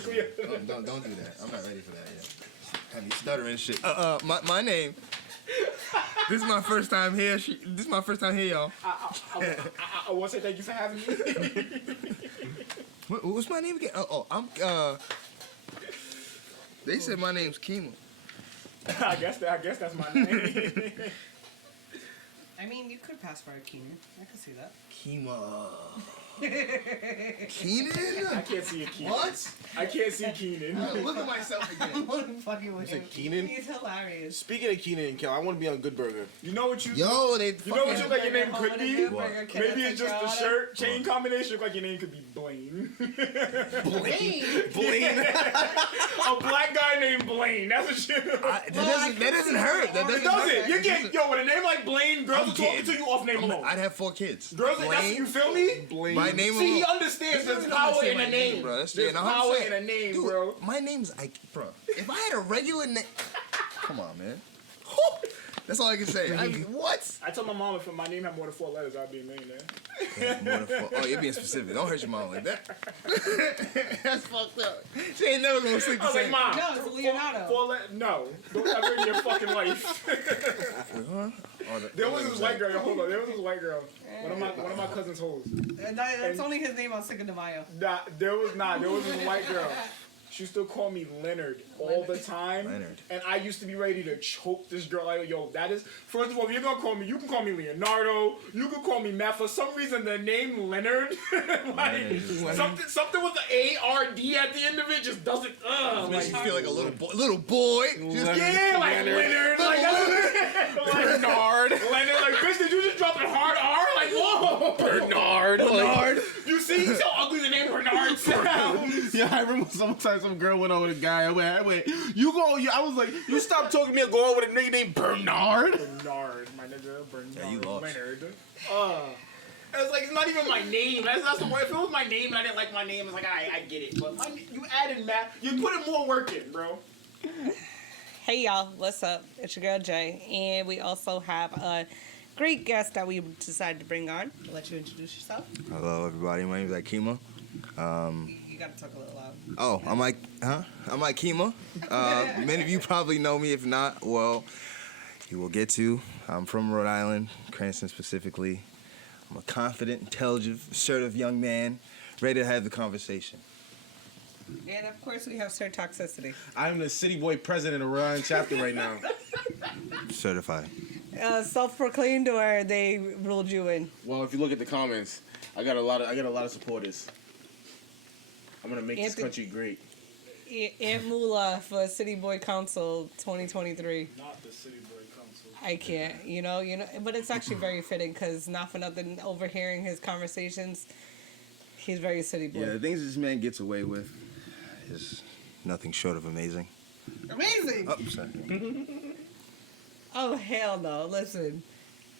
perfectly. Don't do that. I'm not ready for that yet. Have me stuttering and shit. My name. This is my first time here. This is my first time here, y'all. I want to say thank you for having me. What's my name again? I'm. They said my name's Kima. I guess that's my name. I mean, you could pass for a Keenan. I could see that. Kima. Keenan? I can't see a Keenan. What? I can't see Keenan. Look at myself again. I'm fucking with him. Keenan? He's hilarious. Speaking of Keenan and Kel, I want to be on Good Burger. You know what you? Yo, they. You know what you like your name could be? What? Maybe it's just the shirt chain combination. Look like your name could be Blaine. Blaine. A black guy named Blaine. That's what you. That doesn't hurt. That It doesn't. You get yo with a name like Blaine. Girls will talk to you off name alone. I'd have 4 kids. Girls, that's, you feel me? Blaine. My name See, he alone. understands there's He power understand in my a name. bro. That's There's and power I'm in a name, dude, bro. My name's bro. If I had a regular name, come on, man. That's all I can say. What? I told my mom if my name had more than 4 letters, I'd be a millionaire. More than 4. Oh, you're being specific. Don't hurt your mom like that. That's fucked up. She ain't never gonna sleep I the was like, same. Mom. No, it's Leonardo. No. Don't ever in your fucking life. There was this white girl. Hold on. There was this white girl. One of my cousin's hoes. That's only his name on Cinco de Mayo. There was this white girl. She used to call me Leonard all the time. Leonard. And I used to be ready to choke this girl. Like, yo, that is... First of all, if you're going to call me... You can call me Leonardo. You can call me Matt. For some reason, the name Leonard... something with the A-R-D at the end of it just doesn't... Makes you feel like a little boy. Yeah, like Leonard. Like, Bernard. Leonard, like, bitch, did you just drop a hard R? Like, whoa. Bernard. You see how ugly the name Bernard sounds? Yeah, I remember sometimes some girl went on with a guy. I went, I was like, you stop talking to me and go on with a nigga named Bernard? Bernard, my nigga. Bernard. Yeah, you lost. Leonard. It's like, it's not even my name. That's the word. If it was my name and I didn't like my name, it's like, I get it. But you added Matt. You put in more work in, bro. Hey y'all, what's up? It's your girl Jay, and we also have a great guest that we decided to bring on. I'll let you introduce yourself. Hello, everybody. My name's Akima. You gotta talk a little loud. Oh, I'm like Kima. Many of you probably know me. If not, well, you will get to. I'm from Rhode Island, Cranston specifically. I'm a confident, intelligent, assertive young man, ready to have the conversation. And of course, we have Sir Toxicity. I'm the city boy president of Rhode Island chapter right now. Certified. Self-proclaimed, or they ruled you in? Well, if you look at the comments, I got a lot of supporters. I'm gonna make this country great. Aunt Moolah for City Boy Council 2023. Not the City Boy Council. I can't, you know, but it's actually very fitting because not for nothing, overhearing his conversations, he's very city boy. Yeah, the things this man gets away with is nothing short of amazing. Amazing! Oh, sorry. Oh, hell no. Listen,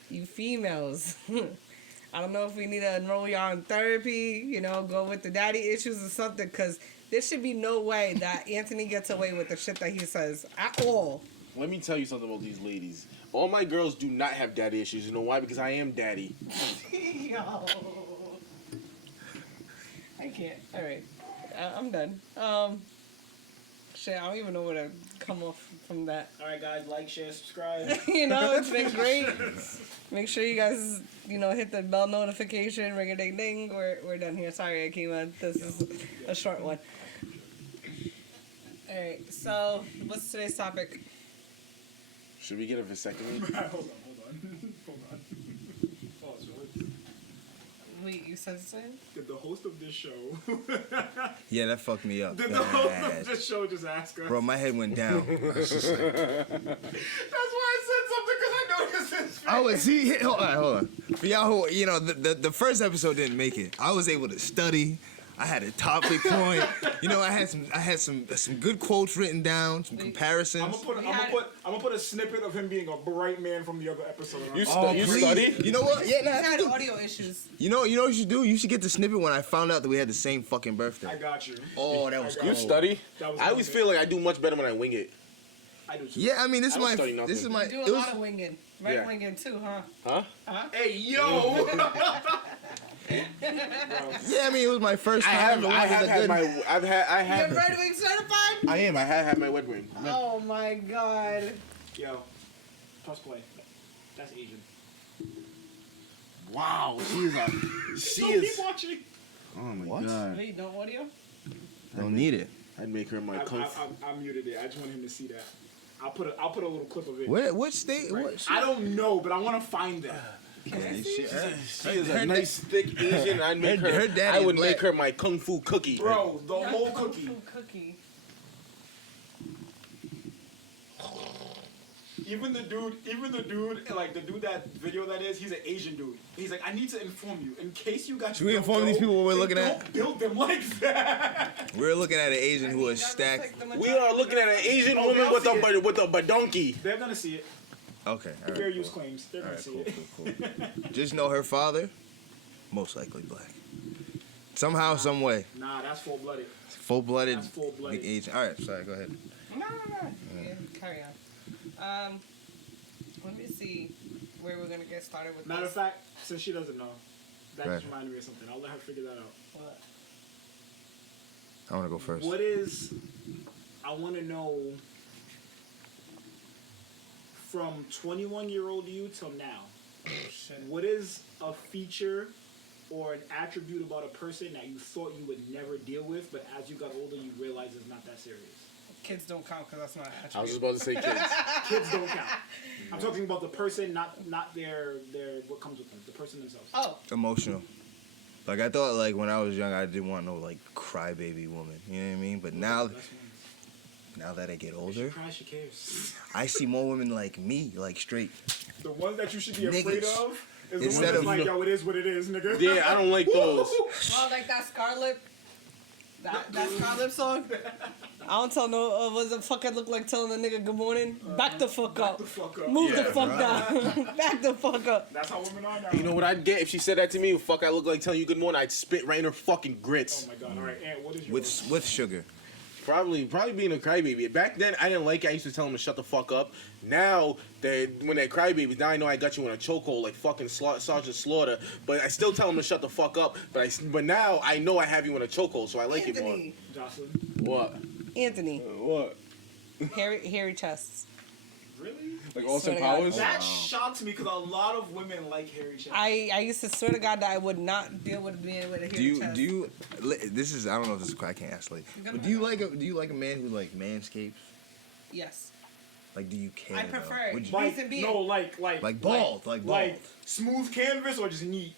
you females. I don't know if we need to enroll y'all in therapy, go with the daddy issues or something, because there should be no way that Anthony gets away with the shit that he says at all. Let me tell you something about these ladies. All my girls do not have daddy issues. You know why? Because I am daddy. Yo. I can't. All right. I'm done. Shit, I don't even know where to come off from that. All right, guys, like, share, subscribe. It's been great. Make sure you guys, hit the bell notification, ring a ding ding. We're done here. Sorry, Akima. This is a short one. All right. So, what's today's topic? Should we get a vasectomy? Hold on. Pause, right? Wait, you said something? Did the host of this show... Yeah, that fucked me up. Did the host of this show just ask us? Bro, my head went down. That's why I said something, because I noticed his face. Oh, is he? Hold on. For y'all who, the first episode didn't make it. I was able to study. I had a topic point. I had some good quotes written down, some comparisons. I'm gonna put a snippet of him being a bright man from the other episode. You Please. study? You know what? Yeah, I had audio issues. You know what you should do? You should get the snippet when I found out that we had the same fucking birthday. I got you. Oh, that was cool. You study? That was I always feel like I do much better when I wing it. I do too. Yeah, I mean, this I is don't study my. nothing. This is my. You do a it was- lot of winging. Right Yeah. winging too, huh? Huh? Hey, yo! Yeah, I mean, it was my first I time. have, to I watch have the had good- my, I You're have, Red Wing certified? I am. I have had my wet wing. Oh my god. Yo, plus play. That's Asian. Wow, she Keep is. watching. Oh my What? god. Wait, no audio? Don't need it. I'd make her my kung fu. I muted it. I just want him to see that. I'll put a little clip of it. What state? Right. What? I don't know, but I want to find that. She is a nice thick Asian. I'd make her her. daddy I would black. make her my kung fu cookie. Bro, the whole cookie. Cookie. Even the dude, like the dude that video that is, he's an Asian dude. He's like, I need to inform you in case you guys. Should we don't inform these know, people what we're they looking at? don't build them like that. We're looking at an Asian who is stacked. We are looking at an Asian Oh, woman they'll with see it. with a badonki. They're gonna see it. Okay, all Fair right. use Cool. claims. They're All gonna right, see cool, it. cool, cool. Just know her father, most likely black. Somehow, some way, Nah, that's full blooded. full-blooded, That's full-blooded. big Asian. All right, sorry, go ahead. No. Yeah, carry on. Let me see where we're gonna get started with Matter of this. fact, since she doesn't know, that Right. just reminded me of something. I'll let her figure that out. What? I want to go first. What is? I want to know from 21-year-old you till now. Shit. What is a feature or an attribute about a person that you thought you would never deal with, but as you got older, you realize it's not that serious? Kids don't count because that's not an I was attribute. just about to say kids. Kids don't count. I'm talking about the person, not their what comes with them, the person themselves. Oh, Emotional. Like I thought, like when I was young, I didn't want no like crybaby woman. You know what I mean? But now, That's now that I get when she older, cries, she cares. I see more women like me, like straight. The ones that you should be afraid Niggas. of is the Instead ones that's of- like, yo, it is what it is, nigga. Yeah, I don't like those. oh, like that Scarlet. That Scarlet song. I don't tell no what does it fucking look like telling a nigga good morning. Back the fuck up. the fuck up. Move the Yeah, fuck down. Back the fuck up. That's how women are now. You know what I'd get if she said that to me? Fuck, I look like telling you good morning. I'd spit right in her fucking Oh grits. my god. All right, Ant, what is your With sugar. Probably being a crybaby. Back then, I didn't like it. I used to tell them to shut the fuck up. Now, when they're crybabies, now I know I got you in a chokehold like fucking Sergeant Slaughter. But I still tell them to shut the fuck up. But now I know I have you in a chokehold, so I like it more. Anthony. Jocelyn? What? Anthony. What? Hairy chests. Really? Like Austin Powers? That shocked me because a lot of women like hairy chest. I used to swear to God that I would not deal with being with a hairy chest. Do you? This is I don't know if this is I can't ask like. But do you like a man who like manscapes? Yes. Like, do you care? I though? prefer it. Would you- Like, Reason being- no, like bald, like bald. Like smooth canvas or just neat.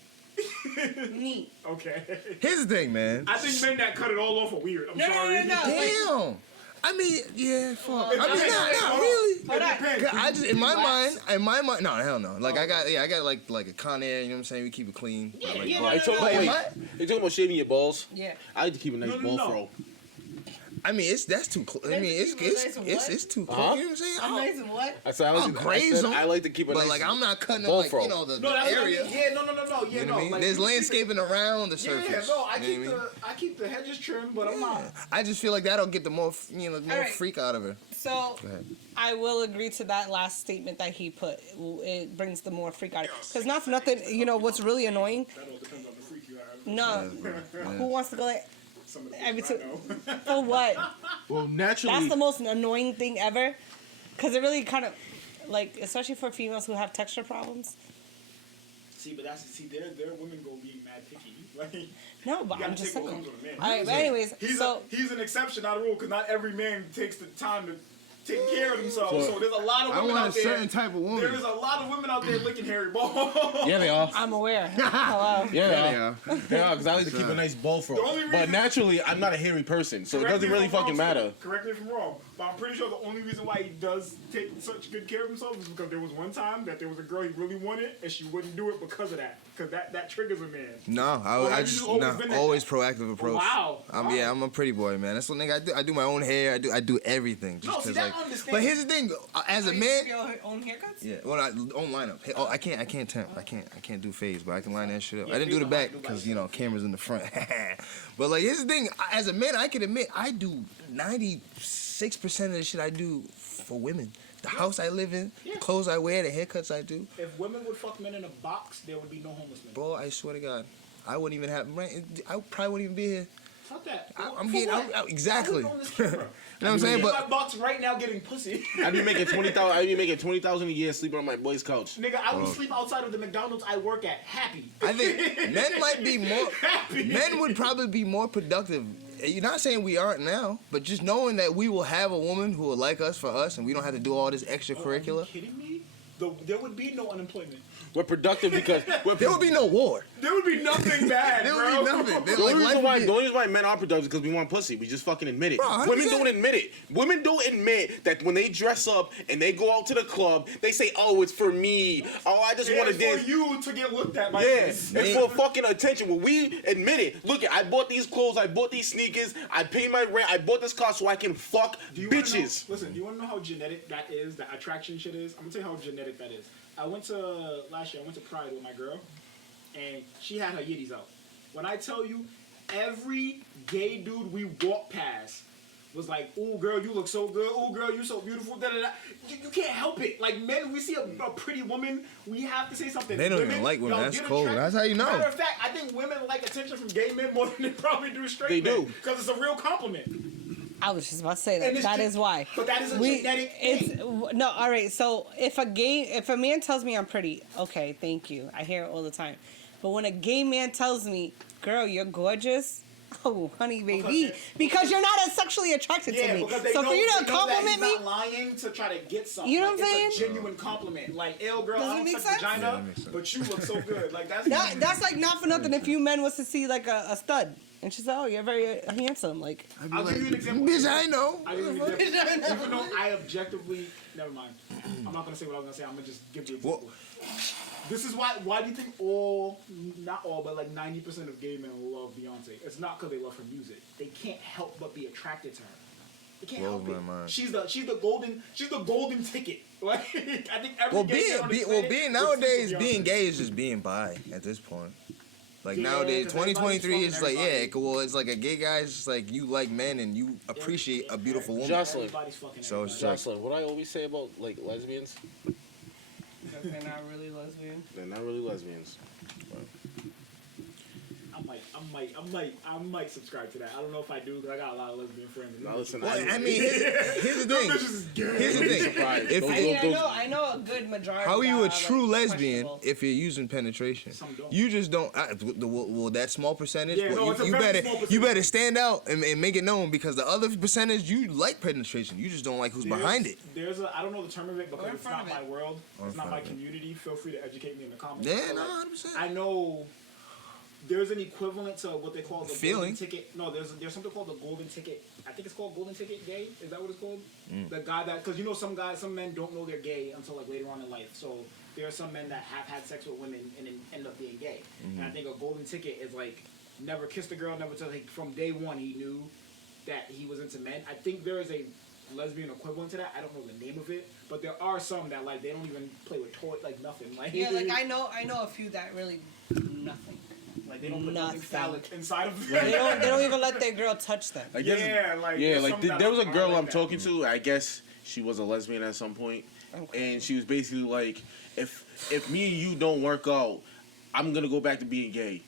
Neat. Okay. Here's the thing, man. I think men that cut it all off are weird. I'm No, no, sorry. no, no. Damn. I mean, yeah, fuck. It I mean, depends. not really. It Hold on. depends. I just in my mind, no, hell no. Like I got like a Con Air. You know what I'm saying? We keep it clean. Yeah, Like, yeah, bald. Are you talking But in about, my- you talking about shaving your balls? Yeah. I like to keep a nice No, no, ball no. fro. I mean, that's too close. I mean, it's too close. Huh? You know what I'm saying? I'm nice and what? I said I like, I'll graze them. I like to keep a But nice. like, I'm not cutting up ball like fro. you know the No, that's what I area. mean. Yeah, no. Yeah, You know no. what I mean? Like, There's you keep it- landscaping around the Yeah, surface. no, I You know keep what I mean? I keep the hedges trimmed, but I'm Yeah. not. I just feel like that'll get the more more Alright. freak out of her. So Go ahead. I will agree to that last statement that he put. It brings the more freak out. Because not for nothing, you know what's really annoying? That all depends on the freak you have. No. Who wants to go like Some of the every things two? I know. For what? well, naturally. That's the most annoying thing ever. Because it really kind of, like, especially for females who have texture problems. See, but their women go being mad picky. Like, No, but you I'm gotta just take what saying. comes with a man. All right, but anyways, so he's an exception, not a rule, because not every man takes the time to take care of themselves. So there's a lot of I women want a out there. certain type of woman. There is a lot of women out there licking hairy balls. yeah, they are. I'm aware. Hello. Yeah, because I like to keep a nice ball fro. The only But reason- naturally, I'm not a hairy person, so it Correct doesn't me if really I'm fucking wrong, matter. too. Correct me if I'm wrong, but I'm pretty sure the only reason why he does take such good care of himself is because there was one time that there was a girl he really wanted and she wouldn't do it because of that. Because that triggers a man. No, Or have I you just just always no, been that always guy? proactive approach. Wow. Yeah, I'm a pretty boy, man. That's what nigga I do my own hair. I do everything. Just No, see, 'cause, that like, I understand. but here's the thing, as a You man. have your own haircuts? Yeah, well, I don't line up. Hey, oh, I can't temp. I can't do phase, but I can line that shit up. Yeah, I didn't do phase the I'm back not do because back. you know cameras in the front. But like, here's the thing. As a man, I can admit I do 96% of the shit I do for women. The house I live in, Yeah. the clothes I wear, the haircuts I do. If women would fuck men in a box, there would be no homeless men. Bro, I swear to God. I wouldn't even have. I probably wouldn't even be here. Fuck that. I'm For getting what? exactly. I You would on this camera. know what I'm saying? But $5 right now getting pussy. I'd be making 20,000. I'd be making 20,000 a year sleeping on my boy's couch. Nigga, I would sleep outside of the McDonald's I work at, happy. I think men might be more. Happy. Men would probably be more productive. You're not saying we aren't now, but just knowing that we will have a woman who will like us for us, and we don't have to do all this Are you extracurricular. kidding me? There would be no unemployment. We're productive because There would be no war. There would be nothing bad, There bro. would be nothing. The Like, only life reason would why be- the only reason why men are productive is because we want pussy. We just fucking admit it. Bro, 100%. Women don't admit it. Women don't admit that when they dress up and they go out to the club, they say, "Oh, it's for me. Oh, I just want to It's dance." for you to get looked at by Yeah, this. it's for fucking attention. When we admit it, look, I bought these clothes, I bought these sneakers, I paid my rent, I bought this car so I can fuck Do you wanna bitches. know, listen, do you want to know how genetic that is? That attraction shit is. I'm gonna tell you how genetic that is. Last year. I went to Pride with my girl, and she had her yiddies out. When I tell you, every gay dude we walked past was like, "Ooh, girl, you look so good. Ooh, girl, you so beautiful." Da, da, da. You can't help it. Like men, we see a pretty woman, we have to say something. They don't even like women. y'all That's get cold. attracted- That's how you know. Matter of fact, I think women like attention from gay men more than they probably do straight They men. do. Because it's a real compliment. I was just about to say And that. it's That just- is why. But that is a genetic thing. No, all right. So if a man tells me I'm pretty, okay, thank you. I hear it all the time. But when a gay man tells me, "Girl, you're gorgeous," oh, honey, baby, because you're not as sexually attracted Yeah, to me. because they So know, for you to they know that compliment he's me, not lying to try to get something. You know Like, what I'm it's saying? a genuine compliment. Like, "Ew, girl, Does I it don't make touch sense? vagina, Yeah, that makes sense. but you look so good." Like that's that's like not for nothing. If you men was to see like a stud, and she's like, "Oh, you're very handsome," like. I'll give you an example. Bitch, I know. I'll give you an example. Even though I objectively, never mind. I'm not gonna say what I was gonna say. I'm gonna just give the example. This is why. Why do you think not all, but like 90% of gay men love Beyonce? It's not because they love her music. They can't help but be attracted to her. They can't Blows help it. my mind. She's the golden ticket. Like I think every Well, gay man on this planet being would nowadays, think of being Beyonce. gay is just being bi at this point. Like Yeah, nowadays, 'cause everybody's 2023 is fucking like, everybody. well, it's like a gay guy is just like you like men and you appreciate a beautiful woman. Jocelyn. Everybody's fucking So it's everybody. Jocelyn, what I always say about like lesbians, They're not really lesbian. they're not really lesbians. I might subscribe to that. I don't know if I do because I got a lot of lesbian friends. Now listen, Well, I mean, here's the thing. Here's the thing. Surprised. If, Those- I mean, those- I know a good majority. How are you a that true like, lesbian questionable. if you're using penetration? Some don't. You just don't. Well, that small percentage. Yeah, well, no, it's a you very better small you percentage. better stand out and make it known because the other percentage you like penetration. You just don't like who's behind it. I don't know the term of it because Or in it's front not of my it. world. Or in It's not front my of it. community. Feel free to educate me in the comments. Yeah, But, no, like, 100%. I know there's an equivalent to what they call the Feeling. golden ticket. No, there's something called the golden ticket. I think it's called golden ticket gay. Is that what it's called? The guy that because some men don't know they're gay until like later on in life. So there are some men that have had sex with women and then end up being gay. And I think a golden ticket is like never kissed a girl, never like from day one he knew that he was into men. I think there is a lesbian equivalent to that. I don't know the name of it, but there are some that like they don't even play with toys, like nothing. Like Yeah, like I know a few that really do nothing. like they don't put nothing Nothing. phallic inside of They don't even let their girl touch them. Like, there's- Yeah, like yeah, there's like some th- that there was a are girl like I'm that. talking to. I guess she was a lesbian at some point, Okay. and she was basically like, if me and you don't work out, I'm gonna go back to being gay.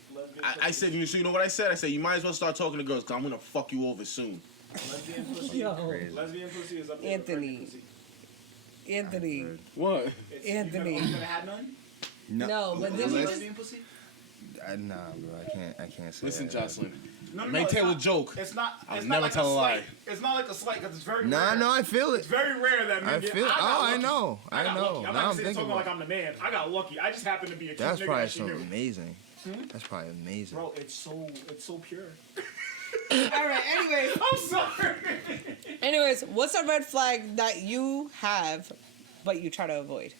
I said, so you know what I said? I said you might as well start talking to girls, cause I'm gonna fuck you over soon. Lesbian pussy. Yo. Lesbian pussy is up there with Anthony. pregnant pussy. Anthony. What? Anthony. You've never had none? No, but You this never is lesbian pussy? Nah, bro, I can't say. Listen, that. Jocelyn. No, May it's tell a not- joke. It's not. I'll It's never not like tell a lie. slight. It's not like a slight because it's very Nah, rare. no, I feel It's it. very rare that men I get. feel. got Oh, I lucky. know. I I got know. lucky. I'm Now not I'm gonna say thinking talking like about. I'm the man. I got lucky. I just happened to be a cute That's nigga probably that she so knew. amazing. That's probably amazing. Bro, it's so pure. all right. Anyway, I'm sorry. anyways, what's a red flag that you have, but you try to avoid?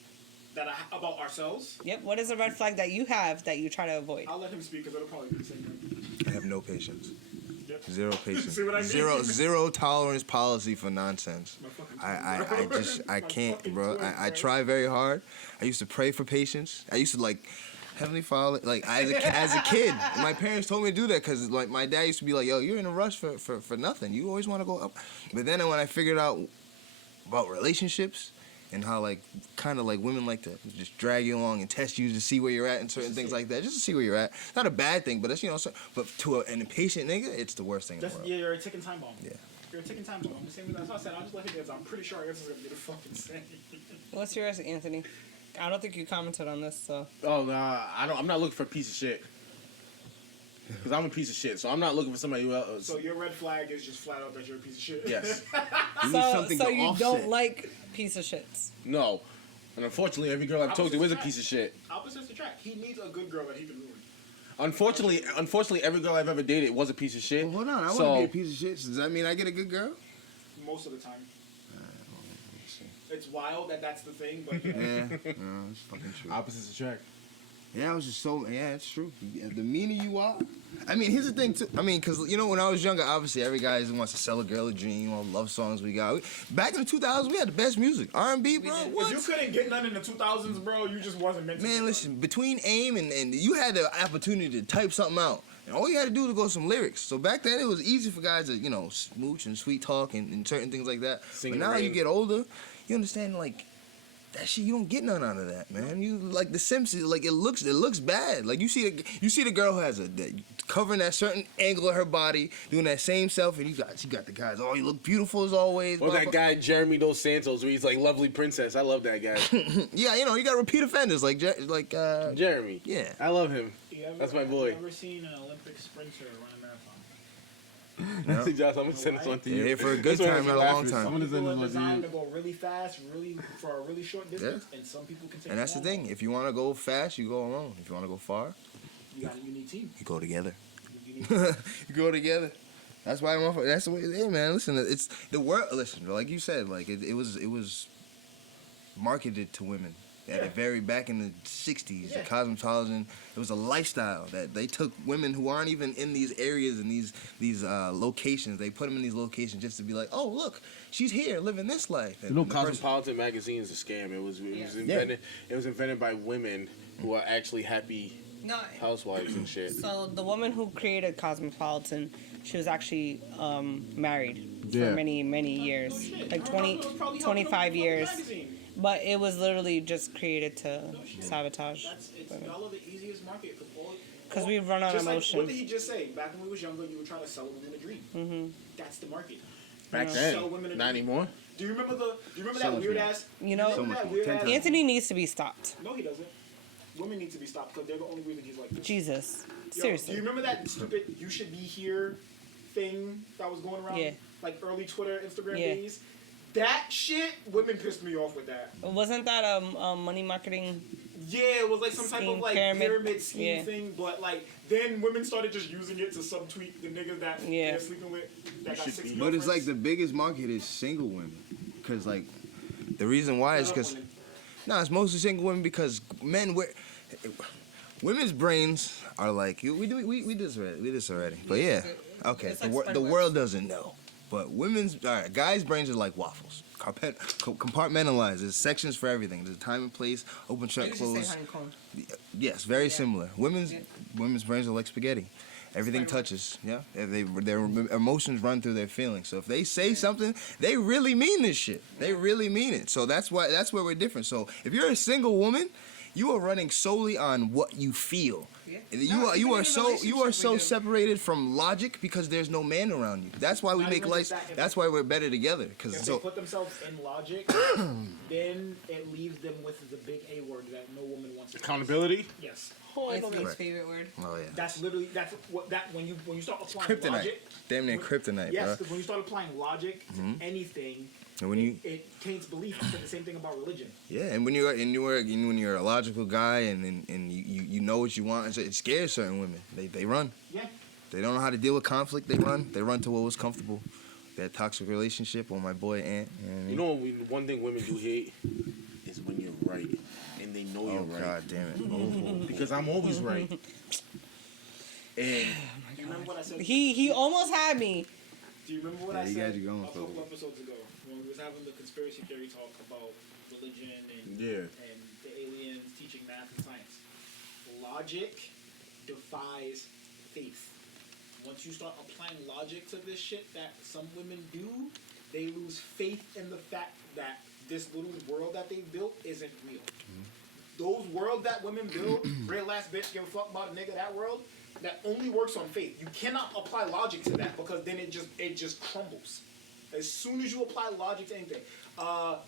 About ourselves. Yep. What is a red flag that you have that you try to avoid? I'll let him speak because it'll probably be the same thing. I have no patience. Yep. Zero patience. See what I mean? Zero tolerance policy for nonsense. My fucking I My can't, fucking bro. twin, I try very hard. I used to pray for patience. I used to like Heavenly Father, like as a kid. My parents told me to do that because like my dad used to be like, yo, you're in a rush for nothing. You always want to go up. But then when I figured out about relationships and how like kind of like women like to just drag you along and test you to see where you're at and certain things like that, just to see where you're at. It's not a bad thing, but it's but to an impatient nigga, it's the worst thing in the world. Yeah, you're a ticking time bomb. Yeah. You're a ticking time bomb. I'm the same. That's what I said. I'll just let him answer. I'm pretty sure our answer's gonna be the fucking same. What's yours, Anthony? I don't think you commented on this, so. Oh nah, I'm not looking for a piece of shit. Because I'm a piece of shit, so I'm not looking for somebody who else. So your red flag is just flat out that you're a piece of shit. Yes. You need something So to you offset. don't like piece of shits. No. And unfortunately, every girl I've talked to is a piece of shit. Opposites attract. He needs a good girl that he can ruin. Unfortunately, every girl I've ever dated was a piece of shit. Well, hold on, I So- want to be a piece of shit. Does that mean I get a good girl? Most of the time. It's wild that that's the thing, but Yeah, no, it's fucking true. Opposites attract. Yeah, I was just so. Yeah, it's true. The meaner you are. I mean, here's the thing too. I mean, because when I was younger, obviously every guy wants to sell a girl a dream. All the love songs we got. Back in the 2000s, we had the best music. R&B, bro. did. What? if you couldn't get none in the 2000s, bro, you just wasn't meant to. Man, get listen. Between AIM and you had the opportunity to type something out, and all you had to do was go some lyrics. So back then, it was easy for guys to smooch and sweet talk and certain things like that. Sing but in now the you rain. get older, you understand like. That shit, you don't get none out of that, man. You like the Simpsons, like it looks bad. Like you see the girl who has covering that certain angle of her body, doing that same selfie. And she got the guys. Oh, you look beautiful as always. Or blah, that blah. guy Jeremy Dos Santos, where he's like lovely princess. I love that guy. Yeah, you got repeat offenders like Jeremy. yeah. I love him. That's my boy. Have you ever seen an Olympic sprinter run a marathon? Josh, I'm gonna send this one to you. You're here for a good This one time, has not a me long laughing. time. I'm gonna send People are this one designed to to go really fast, for a really short distance, and some people can take. And that's the thing. If you want to go fast, you go alone. If you want to go far, You got a unique team. you go together. You need You go together. That's why that's the way it is, man. Listen, it's the world. Listen, like you said, like it was marketed to women at a very back in the '60s. Yeah. The cosmopolitan. It was a lifestyle that they took women who aren't even in these areas and these locations. They put them in these locations just to be like, oh look, she's here living this life. And You know, the person- Cosmopolitan magazine is a scam. It was invented. It was invented by women who are actually happy No. housewives and shit. So the woman who created Cosmopolitan, she was actually married Yeah. for many, many years. No shit. Like Her 20, husband was probably helping 25 them years. with the magazine. But it was literally just created to shit. sabotage. Y'all are the easiest market Because we run on just emotion. Like, what did he just say? Back when we was younger, you would try to sell women a dream. Mm-hmm. That's the market. Back Sell women then, a not dream. anymore. Do you remember that Sell weird a ass? You know, remember So much that more. weird 10 ass? times. Anthony needs to be stopped. No, he doesn't. Women need to be stopped because they're the only reason he's like this. Jesus. Yo, Seriously. do you remember that stupid "you should be here" thing that was going around? Yeah. Like early Twitter, Instagram Yeah. days. That shit, women pissed me off with that. Wasn't that money marketing? Yeah, it was like some type Scheme, of like pyramid. pyramid scheme Yeah. thing, but like then women started just using it to subtweet the niggas that Yeah. they're sleeping with. That got should 6 be. But it's like girlfriends. the biggest market is single women, because like the reason why is Shut up, because women. it's mostly single women because women's brains are like we did this already. But yeah, okay. It's The, like the Squidward. world doesn't know, but guys' brains are like waffles. Compartmentalized. There's sections for everything. There's a time and place. Open, shut, close. Yes, very similar. Women's brains are like spaghetti. Everything touches. Yeah, their emotions run through their feelings. So if they say something, they really mean this shit. They really mean it. So that's where we're different. So if you're a single woman, you are running solely on what you feel. Yeah. And No, you even are in a so relationship we do. separated from logic because there's no man around you. That's why we Not make even life. just that, That's why we're better together. Because If so they put themselves in logic, then it leaves them with the big A word that no woman wants to. Accountability. Yes. Anthony's Right. favorite word. oh yeah, That's literally when you start applying kryptonite. logic. Damn near when- kryptonite, Yes, bro. because when you start applying logic to anything, And when you it taints belief. I said the same thing about religion. yeah, and when you're a logical guy and you know what you want, and so it scares certain women. They run. Yeah. They don't know how to deal with conflict. They run. They run to what was comfortable. That toxic relationship or my boy Ant. You know, one thing women do hate is when you're right and they know Oh you're right. God damn it. Oh. Because I'm always right. And Do you remember what I said? He almost had me. Do you remember what Yeah, I you said got you going a for couple it. episodes ago when we was having the conspiracy theory talk about religion and Yeah. and the aliens teaching math and science? Logic defies faith. Once you start applying logic to this shit that some women do, they lose faith in the fact that this little world that they built isn't real. Those worlds that women build, real ass bitch give a fuck about a nigga, that world, that only works on faith. You cannot apply logic to that because then it just crumbles. As soon as you apply logic to anything,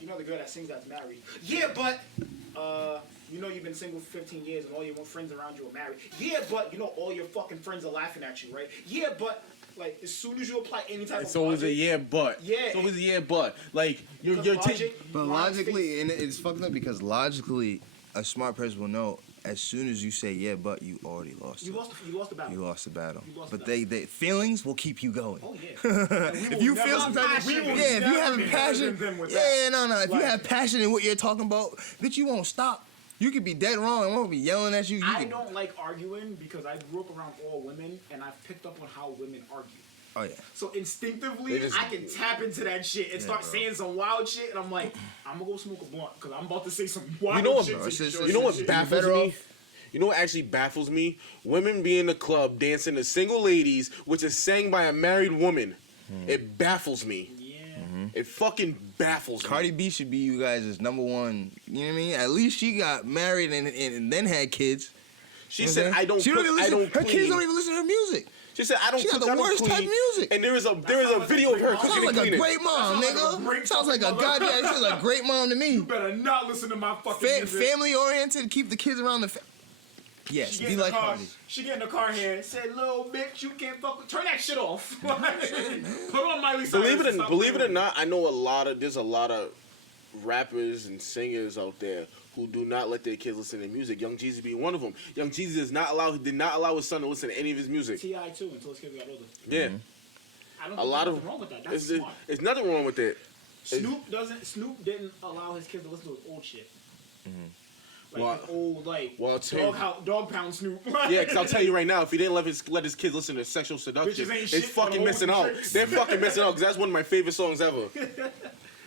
you know the girl that sings that's married. Yeah, but you know you've been single for 15 years and all your friends around you are married. Yeah, but you know all your fucking friends are laughing at you, right? Yeah, but like as soon as you apply any type It's of always a logic, yeah, but. Yeah. It's always a yeah, but. Like, you're because taking. logic, But blind logically, faith. and it's fucked up because logically, a smart person will know as soon as you say yeah, but you already lost. You it. lost the battle. You lost the battle. You lost the But they feelings will keep you going. Oh yeah. If you feel some type of yeah, if you have a passion, no. If you have passion in what you're talking about, bitch, you won't stop. You could be dead wrong and won't be yelling at you. I don't like arguing because I grew up around all women and I've picked up on how women argue. Oh yeah. So instinctively, They just- I can tap into that shit and start bro. saying some wild shit, and I'm like, I'm gonna go smoke a blunt because I'm about to say some wild know what, shit. bro, to it's just- shorty You know what shit. baffles better me? off- You know what actually baffles me? Women be in the club dancing to single ladies, which is sang by a married woman. It baffles me. Yeah. It fucking baffles me. Cardi B should be you guys' number one. You know what I mean? At least she got married and then had kids. She You know said, what I'm "I don't saying? cook, I don't Her clean." kids don't even listen to her music. She said, "I don't She got cook, the I don't worst clean." type of music. And there is a sounds like video of her a great cooking Sounds and like a cleaning. great mom, That sounds like a nigga. great Sounds like a fucking goddamn. mother. She's a great mom to me. You better not listen to my fucking music. Family oriented. Keep the kids around the. Yes, She get be in the like car. Cardi. She get in the car here. Said, "Little bitch, you can't fuck with. Turn that shit off. Put on Miley Cyrus. Believe and stop it or playing not, I know there's a lot of rappers and singers out there who do not let their kids listen to music. Young Jeezy being one of them. Young Jeezy did not allow his son to listen to any of his music. T.I. too until his kids got older. Yeah, I don't a think lot there's of nothing wrong with that. That's smart. there's nothing wrong with it. Snoop didn't allow his kids to listen to his old shit. Like Well- his old well, I'll tell you- dog pound Snoop. Yeah, because I'll tell you right now, if he didn't let his kids listen to Sexual Seduction, Bitches ain't it's shit, fucking but missing hoes out. and tricks. They're fucking missing out because that's one of my favorite songs ever.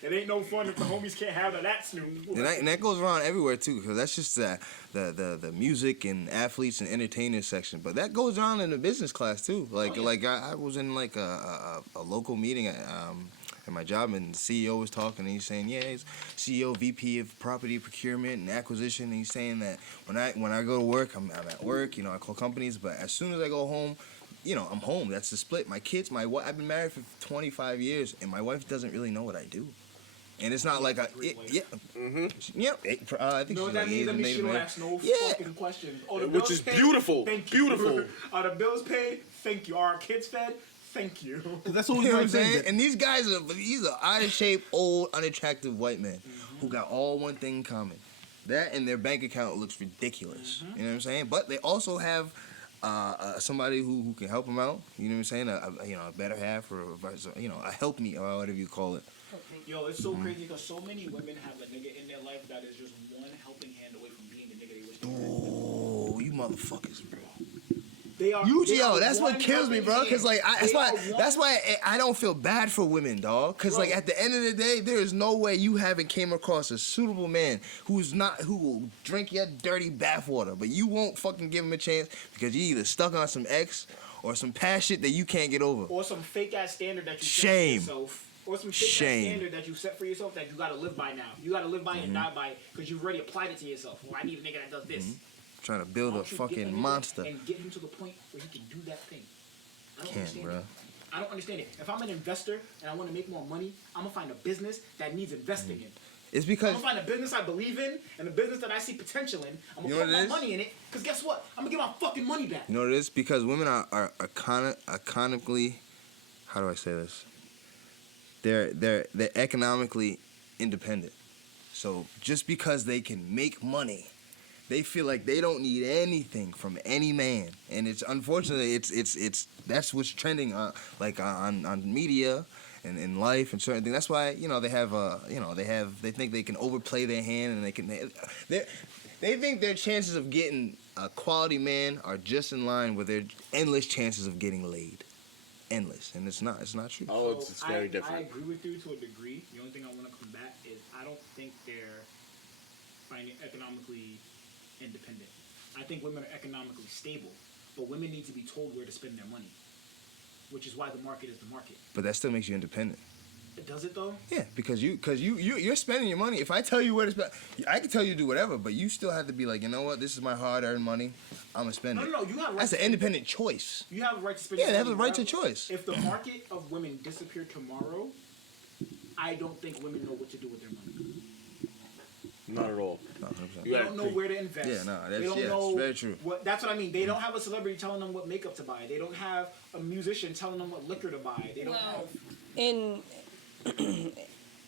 It ain't no fun if the homies can't have that Snoop. And that goes around everywhere too, because that's just the music and athletes and entertainers section. But that goes on in the business class too. Like I was in like a local meeting at my job, and the CEO was talking, and he's saying, yeah, he's CEO, VP of Property Procurement and Acquisition. And he's saying that when I go to work, I'm at work. You know, I call companies, but as soon as I go home, you know, I'm home. That's the split. My kids, my wife. I've been married for 25 years, and my wife doesn't really know what I do. And it's not like I, Great wife. yeah, I think No, she's that like means Asian, she Native don't American. ask no Yeah. fucking questions. Oh, the Which bills is paid? beautiful. Thank you. Beautiful. Are the bills paid? Thank you. Are our kids fed? Thank you. That's You what know what I'm I'm saying. saying? And these guys these are out of shape, old, unattractive white men who got all one thing in common. That and their bank account looks ridiculous. You know what I'm saying? But they also have somebody who can help them out. You know what I'm saying? A better half or a help me or whatever you call it. Yo, it's so crazy because so many women have a nigga in their life that is just one helping hand away from being the nigga they wish they were. Oh, you motherfuckers, bro. They are. Yo, that's what kills me, bro. Cause like that's why. why I don't feel bad for women, dog. Cause like Bro. at the end of the day, there is no way you haven't came across a suitable man who will drink your dirty bathwater, but you won't fucking give him a chance because you either stuck on some ex or some past shit that you can't get over. Or some fake ass standard that you Shame. set for yourself. Or some fake Shame. ass standard that you set for yourself that you gotta live by now. You gotta live by it and die by it because you've already applied it to yourself. Well, I need a nigga that does this. Trying to build Why a don't you get fucking nigga monster. and get him to the point where he can do that thing. I don't Can't, understand bro. it. I don't understand it. If I'm an investor and I want to make more money, I'm gonna find a business that needs investing in. It's I'm because gonna find a business I believe in and a business that I see potential in. I'm gonna You know put what my it is? money in it because guess what? I'm gonna get my fucking money back. you know what it is? Because women are economically, how do I say this? They're economically independent. So just because they can make money, they feel like they don't need anything from any man, and it's unfortunately it's that's what's trending on media and in life and certain things. That's why they think they can overplay their hand and they think their chances of getting a quality man are just in line with their endless chances of getting laid. Endless, and it's not true. Oh, it's very I different. agree with you to a degree. The only thing I want to combat is I don't think they're finding economically independent. I think women are economically stable, but women need to be told where to spend their money, which is why the market is the market. But that still makes you independent. Does it though? Yeah, because you're spending your money. If I tell you where to spend, I can tell you to do whatever, but you still have to be like, you know what? This is my hard-earned money. I'm gonna spend it. No. You have That's an independent choice. You have a right to spend. Yeah, your they have money the right to wherever. choice. If the market of women disappeared tomorrow, I don't think women know what to do with their money. Not at all. No, 100%. They don't know where to invest. Yeah, no, they that's don't yeah, know it's very true. That's what I mean. They don't have a celebrity telling them what makeup to buy. They don't have a musician telling them what liquor to buy. They don't have.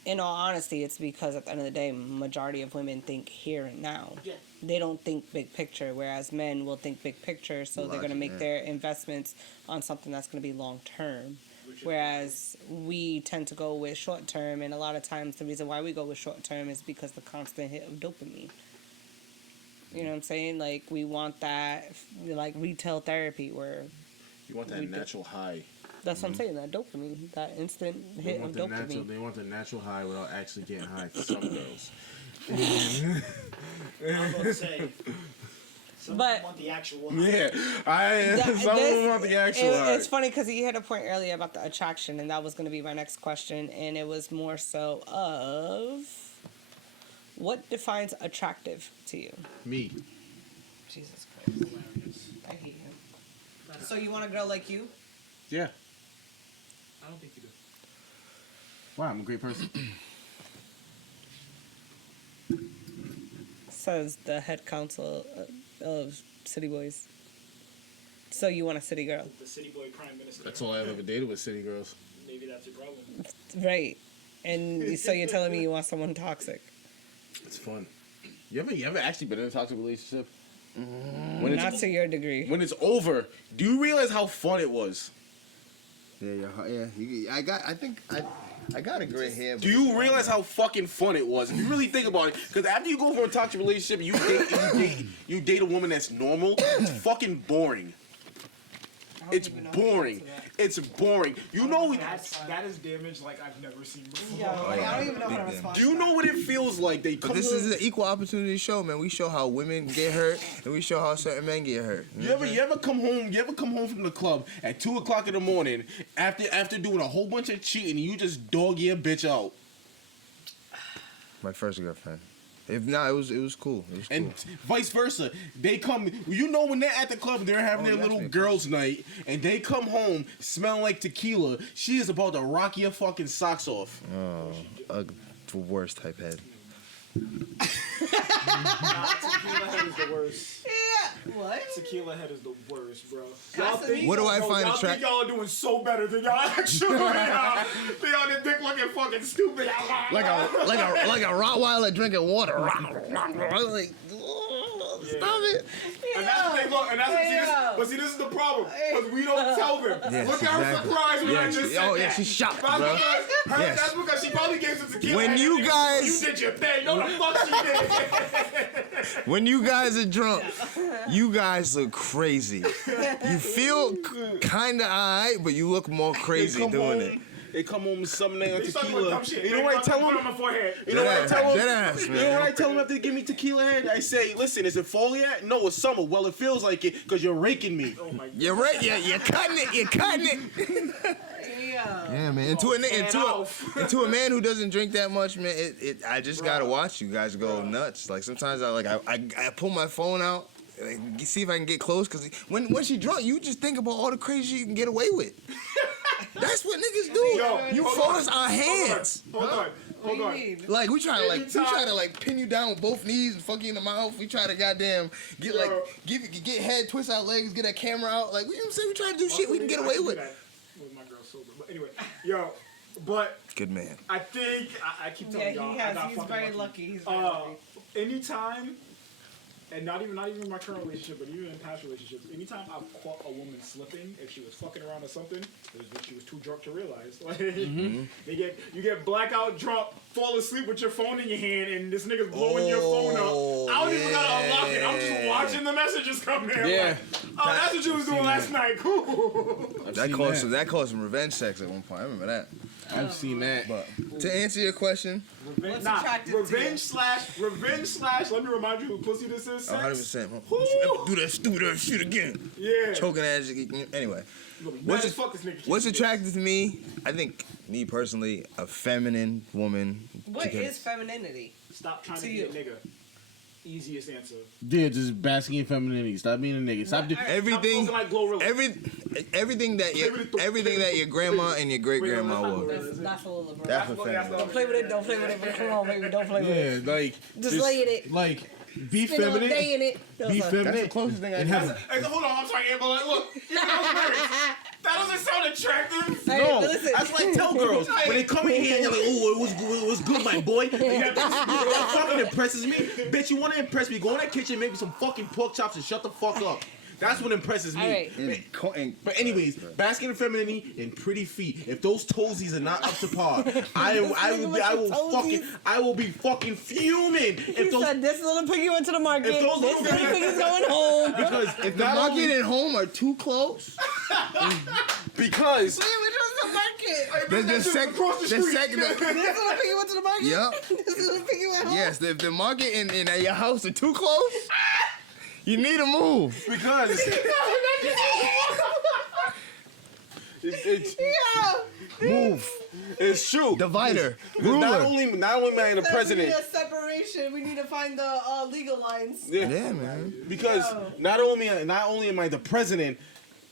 In all honesty, it's because at the end of the day, majority of women think here and now. Yeah. They don't think big picture, whereas men will think big picture, so they're going to make their investments on something that's going to be long term. Whereas we tend to go with short term, and a lot of times the reason why we go with short term is because the constant hit of dopamine. You know what I'm saying? Like, we want that, like, retail therapy where You want that natural high. that's what I'm saying, that dopamine, that instant They hit want of the natural. dopamine. They want the natural high without actually getting high. For some girls. I was going to say. Some But- want the actual. Yeah, That- some this- want the actual high. It's funny because he had a point earlier about the attraction, and that was going to be my next question, and it was more so of what defines attractive to you? Me. Jesus Christ, I hate him. So you want a girl like you? Yeah. I don't think you do. Wow, I'm a great person. Says the head counsel of City Boys. So you want a city girl, The city boy prime minister. That's all I ever dated with city girls. Maybe that's your problem. right? And so you're telling me you want someone toxic? It's fun. You ever actually been in a toxic relationship? When Not it's to your degree. when it's over, do you realize how fun it was? Yeah. I think I got a gray hair. Do you realize how fucking fun it was? If you really think about it, because after you go from a toxic relationship, you date a woman that's normal. It's fucking boring. It's boring. It's boring. You know, That is damage like I've never seen before. I don't even know how to Big respond. do you know what it feels like? They But come this home- is an equal opportunity show, man. We show how women get hurt, and we show how certain men get hurt. You ever come home from the club at 2:00 in the morning after doing a whole bunch of cheating and you just dog your bitch out? My first girlfriend. If not, it was cool. It was cool. And vice versa. They come, you know, when they're at the club, they're having their that's little me. girls' night, and they come home smelling like tequila. She is about to rock your fucking socks off. A worst type head. Tequila head is the worst. Yeah. What? Tequila head is the worst, bro. Casamigos. What do I Yo, find y'all attractive? think y'all are doing so better than y'all actually are. They on the dick looking fucking stupid. Like a Rottweiler drinking water. Like, stop it. And that's what they look. And that's what, see, this, but see, this is the problem because we don't tell them. Yes, Look at her exactly. surprise when I Yes. just said Oh, that. yeah, she's shocked, That's bro. because Yes. That's because she probably gave some tequila. When and you then guys- you did your thing. No, the fuck she did. When you guys are drunk, you guys look crazy. You feel kind of alright, but you look more crazy come doing home, it. They come home with some nigga They start doing tequila. dumb shit. You know what I tell Put it on them? my forehead. You know what I tell them? Deadass, You know what man. I tell them after they give me tequila head? I say, listen, is it fall yet? No, it's summer. Well, it feels like it because you're raking me. Oh my god. You're right. You're cutting it. You're cutting it. Yeah, man. Into a man who doesn't drink that much, man. I just gotta watch you guys go nuts. Like sometimes I pull my phone out, like, see if I can get close. Cause when she drunk, you just think about all the crazy shit you can get away with. That's what niggas do. Yo, You hold force on. our hands. Hold on. Like we try Anytime- to pin you down with both knees and fuck you in the mouth. We try to goddamn get get head, twist our legs, get that camera out. Like you know what I'm saying? We try to do shit we can get away with. With my girl sober. But anyway, yo, but Good man. I think I keep telling y'all. I got He's fucking very lucky. He's very Uh, lucky. anytime, and not even in my current relationship, but even in past relationships, anytime I've caught a woman slipping, if she was fucking around or something, it was when she was too drunk to realize. Like you get blackout drunk, fall asleep with your phone in your hand, and this nigga's blowing your phone up. I don't even gotta unlock it. I'm just watching the messages come in. Yeah. Like, oh, that's what you was doing last night. Cool. That caused some revenge sex at one point. I remember that. I've seen that. But to answer your question, What's Nah, attractive to you? revenge slash. Let me remind you who pussy this is. Sex. 100%. Do that shit again. Yeah. Choking ass. Anyway, Mad what's as fuck this nigga. what's attractive to me? I think me personally, a feminine woman. What because- is femininity? Stop trying To to be you. a nigga. Easiest answer. Dude, just basking in femininity. Stop being a nigga. Stop doing. everything? Stop talking like Glorilla. Everything that your grandma and your great grandma was. That's a little bit. That's That's what what- that's feminine. Don't play with it. Don't play with it. Come on, baby. Don't play with it. Yeah, like Just lay in it. Like, be Spend all day feminine. in it. Be That's That's the feminine. closest thing I And have. have Hey, hold on, I'm sorry, Amber. Like, look, that doesn't sound attractive. Hey, no, listen. that's what I tell girls when they come in here and they're like, "Oh, it was good, my boy." That fucking impresses me. Bitch, you want to impress me? Go in that kitchen, make me some fucking pork chops, and shut the fuck up. That's what impresses me. All right. But anyways, basking in femininity and pretty feet. If those toesies are not up to par, I will be fucking fuming. He If those said this little piggy went to the market. If those This little- little piggy's going home. because If the market and home are too close, because Wait, which one's the market? the second, Across the street. This little piggy went to the market? Yep. This little piggy went home? yes, if the market and your house are too close, you need to move. it's Yeah. Move. it's true. Divider. Because not Ruler. only am I the We president. need a separation. We need to find the legal lines. Yeah. Yeah, man. Because not only am I the president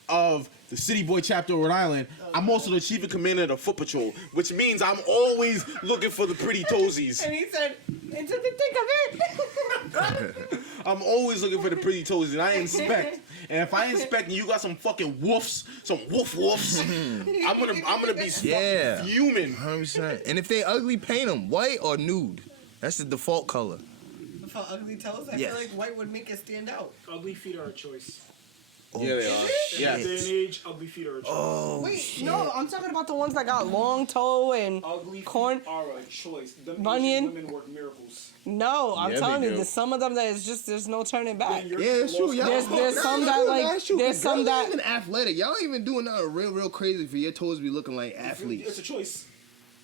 of the City Boy chapter of Rhode Island, I'm also the chief of commander of the Foot Patrol, which means I'm always looking for the pretty toesies. And he said, into the thick of it. I'm always looking for the pretty toesies, and I inspect. And if I inspect and you got some fucking woofs, some woofs, I'm gonna be Yeah. fucking fuming. 100%. And if they ugly, paint them white or nude. That's the default color. For ugly toes, I Yes. feel like white would make it stand out. Ugly feet are a choice. Yeah, they are. In Yeah. this day and age, ugly feet are a choice. Oh, Wait, shit. no, I'm talking about the ones that got long toe and Ugly corn. feet are a choice. The Bunion. Asian women work miracles. No, I'm Yeah, telling they you, do. there's some of them that is just there's no turning back. Then you're Yeah, it's true. lost. Y'all, There's some that, like, that's true, there's 'cause some girls that- ain't even athletic. Y'all ain't even doing nothing real crazy for your toes to be looking like It's athletes. a choice.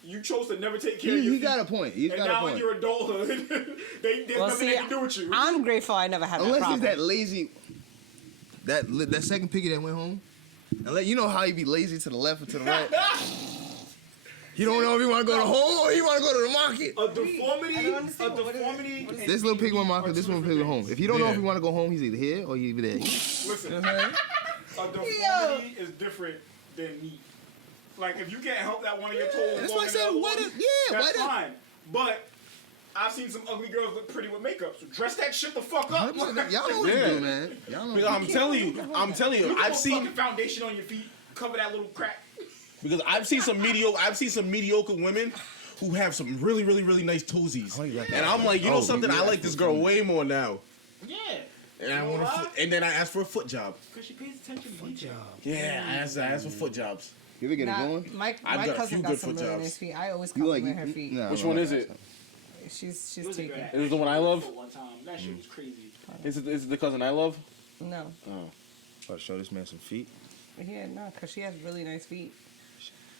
You chose to never take care of He your feet. got a point. He's And got now a in point. your adulthood, there's Well, nothing see, they can do with you. I'm grateful I never had that Unless problem. he's that lazy, that second piggy that went home. Unless, you know how he be lazy to the left or to the right. You don't know if he want to go to home or he want to go to the market. A deformity, I don't understand. a What is it? deformity. What is it? This little piggy went market. are This two one different piggy home. things. If you don't know Yeah. if he want to go home, he's either here or he's there. Listen, You know what I'm saying? a deformity is different than neat. Like if you can't help that one of your toes, That's long why I and said the other why one, the- yeah, that's why the- fine. But I've seen some ugly girls look pretty with makeup. So dress that shit the fuck up. 100%. Y'all know what to Yeah. do, man. Y'all know what Because to I'm do. telling you, You I've put seen fucking foundation on your feet, cover that little crack. because I've seen some mediocre women who have some really nice toesies, and I'm like, you know Oh, something, you I like this girl way more now, Yeah. and I You know want why? and then I asked for a foot job. Because she pays attention to detail. Yeah, I asked for foot jobs. You ever get Nah, it going? my I've got a cousin few got good some foot really jobs. nice feet. I always You compliment like her feet. nah, Which no, one no, is it? She's It was a good taken. ass. Is it the one I love? For one time. That shit was crazy. Is it the cousin I love? No, Oh, I'll show this man some feet. yeah, no, because she has really nice feet.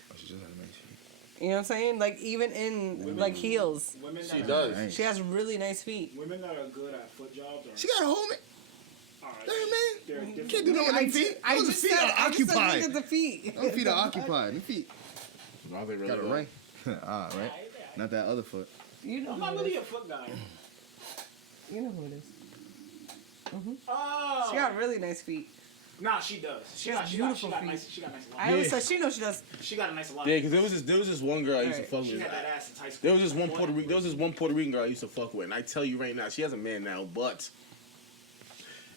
Oh, she just had a nice feet. You know what I'm saying? Like even in like heels, Women she that does. Nice. she has really nice feet. Women that are good at foot jobs are. She got a home. Alright. Hey, man. They're You different. can't do nothing with them feet. I Those just feet said, are I just said occupied. look at the feet. Them feet are occupied. Them feet Are they really got a though? ring. Ah, right. Not that other foot. You know I'm who not it really is. a foot guy. You know who it is. Oh. She got really nice feet. Nah, she does. She has beautiful feet. She got nice I always Yeah. said she knows she does. She got a nice lot. Yeah, because there was this one girl I used to Alright. fuck She with. had that ass in high school. There was this one Puerto Rican girl I used to fuck with, and I tell you right now, she has a man now, but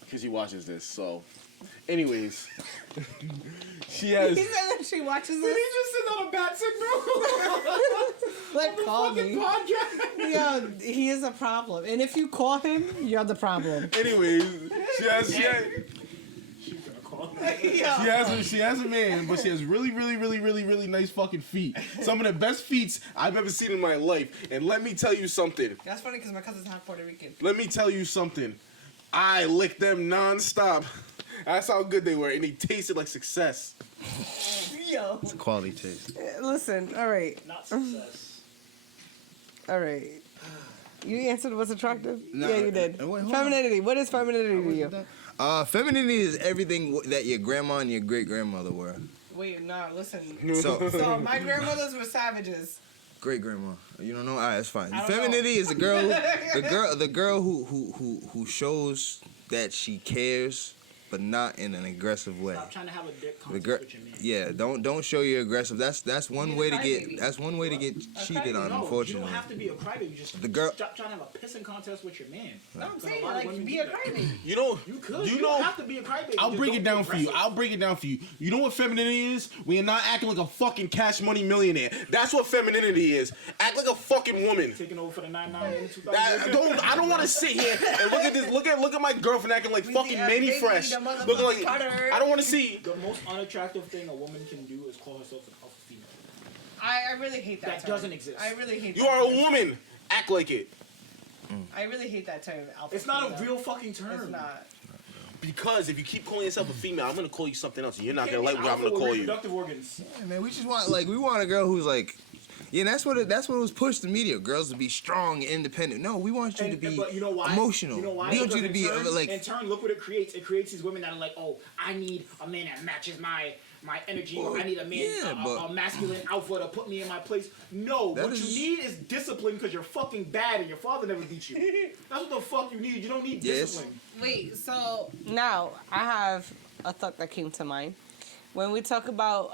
because she watches this, so. Anyways, she has. He said that she watches Did this. he just send out a bat signal? Like call Fucking me. podcast. Yo, he is a problem. And if you call him, you're the problem. Anyways, she has. She's gonna call me. She has a man, but she has really nice fucking feet. Some of the best feet I've ever seen in my life. And let me tell you something. That's funny because my cousin's half Puerto Rican. Let me tell you something. I licked them nonstop. That's how good they were, and they tasted like success. Yo. hell? It's a quality taste. Listen, all right. Not success. All right. You answered what's attractive? No, yeah, you did. wait, hold on. Femininity. What is femininity to you? Femininity is everything that your grandma and your great grandmother were. Wait, nah, listen. So, So my grandmothers were savages. great grandma. You don't know? All right, that's fine. I don't Femininity is the girl who shows that she cares, but not in an aggressive way. Stop trying to have a dick The contest girl, with your man. yeah, don't show you're aggressive. That's one You're way a to crybaby. get cheated on. No, Unfortunately, you don't have to be a crybaby. Just The girl- stop trying to have a pissing contest with your man. No, I'm Because saying, a lot of like, women be do a that. crybaby. You know, You could. You You know, don't have to be a crybaby. I'll Just break don't it be down for you. aggressive. I'll break it down for you. You know what femininity is? When you're not acting like a fucking cash money millionaire. That's what femininity is. Act like a fucking woman. Taking over for the 99 in 2000. I don't want to sit here and look at this. Look at my girlfriend acting like fucking Manny Fresh. Looking like I don't want to see. The most unattractive thing a woman can do is call herself an alpha female. I really hate that That term. doesn't exist. I really hate You that are a term. woman. Act like it. I really hate that term. Alpha It's not a female. real fucking term. It's not. Because if you keep calling yourself a female, I'm gonna call you something else, and you're not Can't gonna be like what I'm alpha gonna with call you. reproductive organs. yeah, man, we just want a girl who's like. Yeah, and that's what was pushed in media. Girls to be strong and independent. No, we want you to be But you know why? emotional. You know why? We want you to Because be in turn, like. In turn, look what it creates. It creates these women that are like, oh, I need a man that matches my energy. Well, I need a man, yeah, a masculine alpha to put me in my place. No, That what is- you need is discipline because you're fucking bad and your father never beat you. That's what the fuck you need. You don't need Yes. discipline. Wait, so now I have a thought that came to mind. When we talk about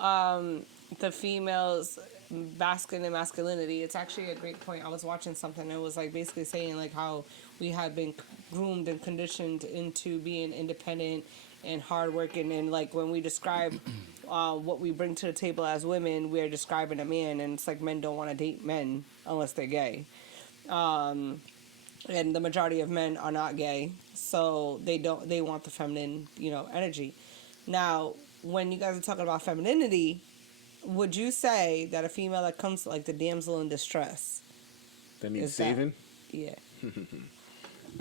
the females basking in masculinity, it's actually a great point. I was watching something that was like basically saying like how we have been groomed and conditioned into being independent and hardworking, and like when we describe what we bring to the table as women, we're describing a man, and it's like men don't want to date men unless they're gay. And the majority of men are not gay, so they want the feminine, energy. Now, when you guys are talking about femininity, would you say that a female that comes like the damsel in distress? That means Is that- saving? Yeah.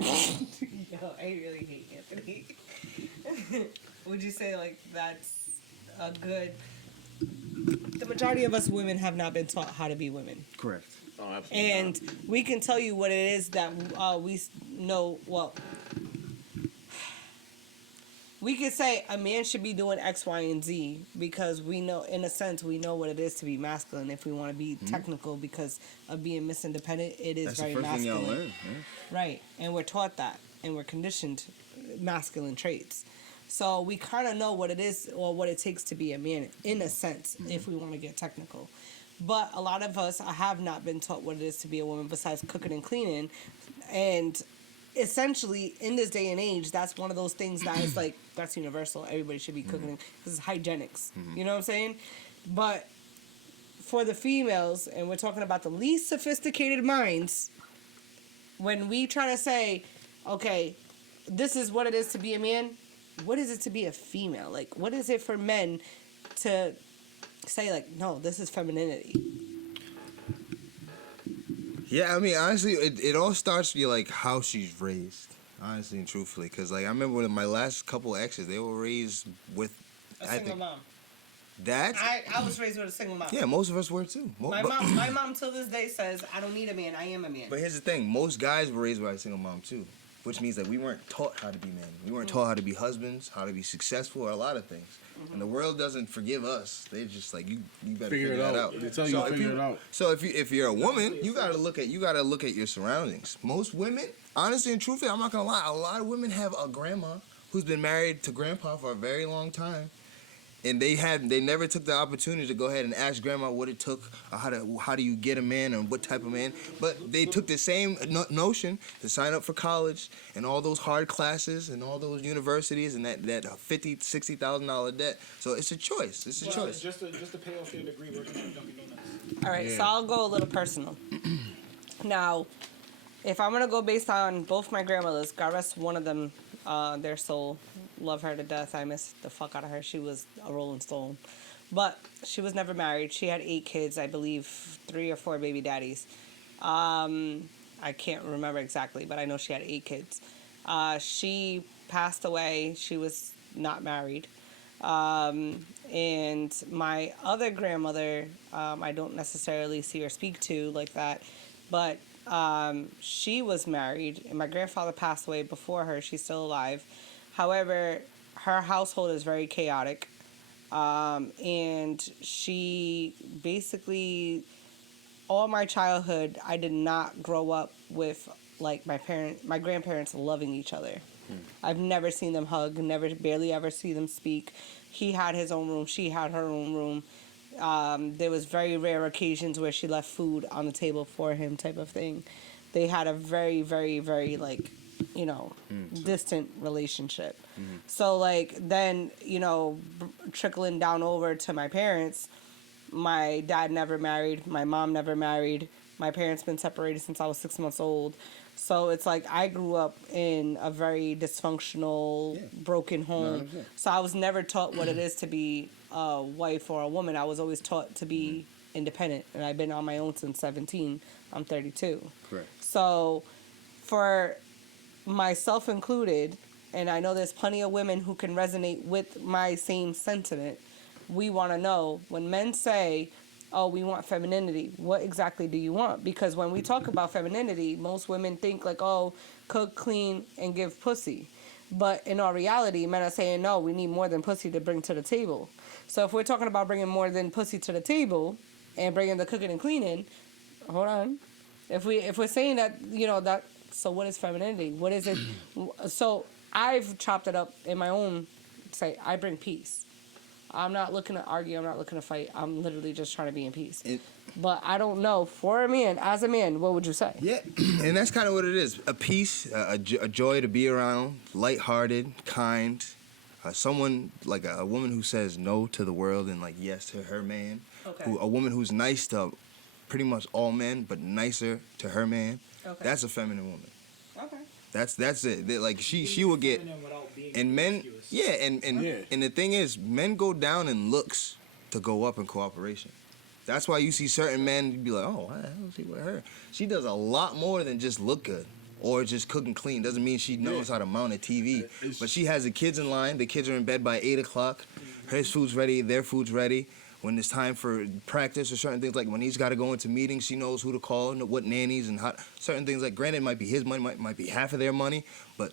Yo, I really hate Anthony. Would you say like that's a good? The majority of us women have not been taught how to be women. Correct. Oh, absolutely. And we can tell you what it is that we know. Well, we could say a man should be doing X, Y, and Z because we know, in a sense, we know what it is to be masculine. If we want to be technical, because of being Miss Independent, it is That's very the first thing masculine. y'all learn. Right, and we're taught that, and we're conditioned masculine traits. So we kind of know what it is or what it takes to be a man, in a sense, if we want to get technical. But a lot of us have not been taught what it is to be a woman besides cooking and cleaning. And essentially, in this day and age, that's one of those things that is like, that's universal. Everybody should be cooking. This is hygienics. You know what I'm saying? But for the females, and we're talking about the least sophisticated minds, when we try to say, okay, this is what it is to be a man, what is it to be a female? Like, what is it for men to say, like, no, this is femininity? Yeah, I mean, honestly, it all starts with like how she's raised, honestly and truthfully. Because like I remember with my last couple exes, they were raised with A I single think mom. that. I was raised with a single mom. Yeah, most of us were too. My mom till this day says, I don't need a man, I am a man. But here's the thing: most guys were raised by a single mom too, which means that we weren't taught how to be men. We weren't taught how to be husbands, how to be successful, or a lot of things. And the world doesn't forgive us. They're just like you better figure that out. They tell you to if figure it out. So if you're a woman, you gotta look at your surroundings. Most women, honestly and truthfully, I'm not gonna lie, a lot of women have a grandma who's been married to grandpa for a very long time. And they never took the opportunity to go ahead and ask grandma what it took, how do you get a man and what type of man. But they took the same notion to sign up for college and all those hard classes and all those universities and that $50,000, $60,000 debt. So it's a choice. It's a choice. Just to pay off their degree working at Dunkin' Donuts. All right, Yeah. so I'll go a little personal. Now, if I'm gonna go based on both my grandmothers, God rest one of them, their soul, love her to death. I miss the fuck out of her. She was a Rolling Stone, but she was never married. She had 8 kids, I believe, 3 or 4 baby daddies. I can't remember exactly, but I know she had 8 kids. She passed away. She was not married. And my other grandmother, I don't necessarily see or speak to like that, but she was married, and my grandfather passed away before her. She's still alive. However, her household is very chaotic. And she basically, all my childhood, I did not grow up with like my grandparents loving each other. I've never seen them hug, barely ever see them speak. He had his own room, she had her own room. There was very rare occasions where she left food on the table for him, type of thing. They had a very, very, very like, distant relationship. So like then, trickling down over to my parents, my dad never married, my mom never married, my parents been separated since I was 6 months old. So it's like I grew up in a very dysfunctional, broken home. No, so I was never taught what it is to be a wife or a woman. I was always taught to be independent, and I've been on my own since 17. I'm 32. Correct. So for myself included, and I know there's plenty of women who can resonate with my same sentiment, we want to know when men say, oh, we want femininity, what exactly do you want? Because when we talk about femininity, most women think like, oh, cook, clean, and give pussy. But in our reality, men are saying, no, we need more than pussy to bring to the table. So if we're talking about bringing more than pussy to the table and bringing the cooking and cleaning, hold on. If we're saying that, that, so what is femininity? What is it? So I've chopped it up in my own, say, I bring peace. I'm not looking to argue. I'm not looking to fight. I'm literally just trying to be in peace. But I don't know. For a man, as a man, what would you say? Yeah, and that's kind of what it is. A peace, a joy to be around, lighthearted, kind. Someone, like a woman who says no to the world and like yes to her man. Okay. A woman who's nice to pretty much all men, but nicer to her man. Okay. That's a feminine woman. Okay. That's it. Like she will get, Feminine without being and men, promiscuous. yeah, and the thing is, men go down in looks to go up in cooperation. That's why you see certain men, you'd be like, oh, I don't see with her. She does a lot more than just look good or just cook and clean. Doesn't mean she knows how to mount a TV, but she has the kids in line. The kids are in bed by 8 o'clock. His food's ready. Their food's ready. When it's time for practice or certain things, like when he's got to go into meetings, she knows who to call and what nannies and how, certain things. Like, granted, it might be his money, might be half of their money, but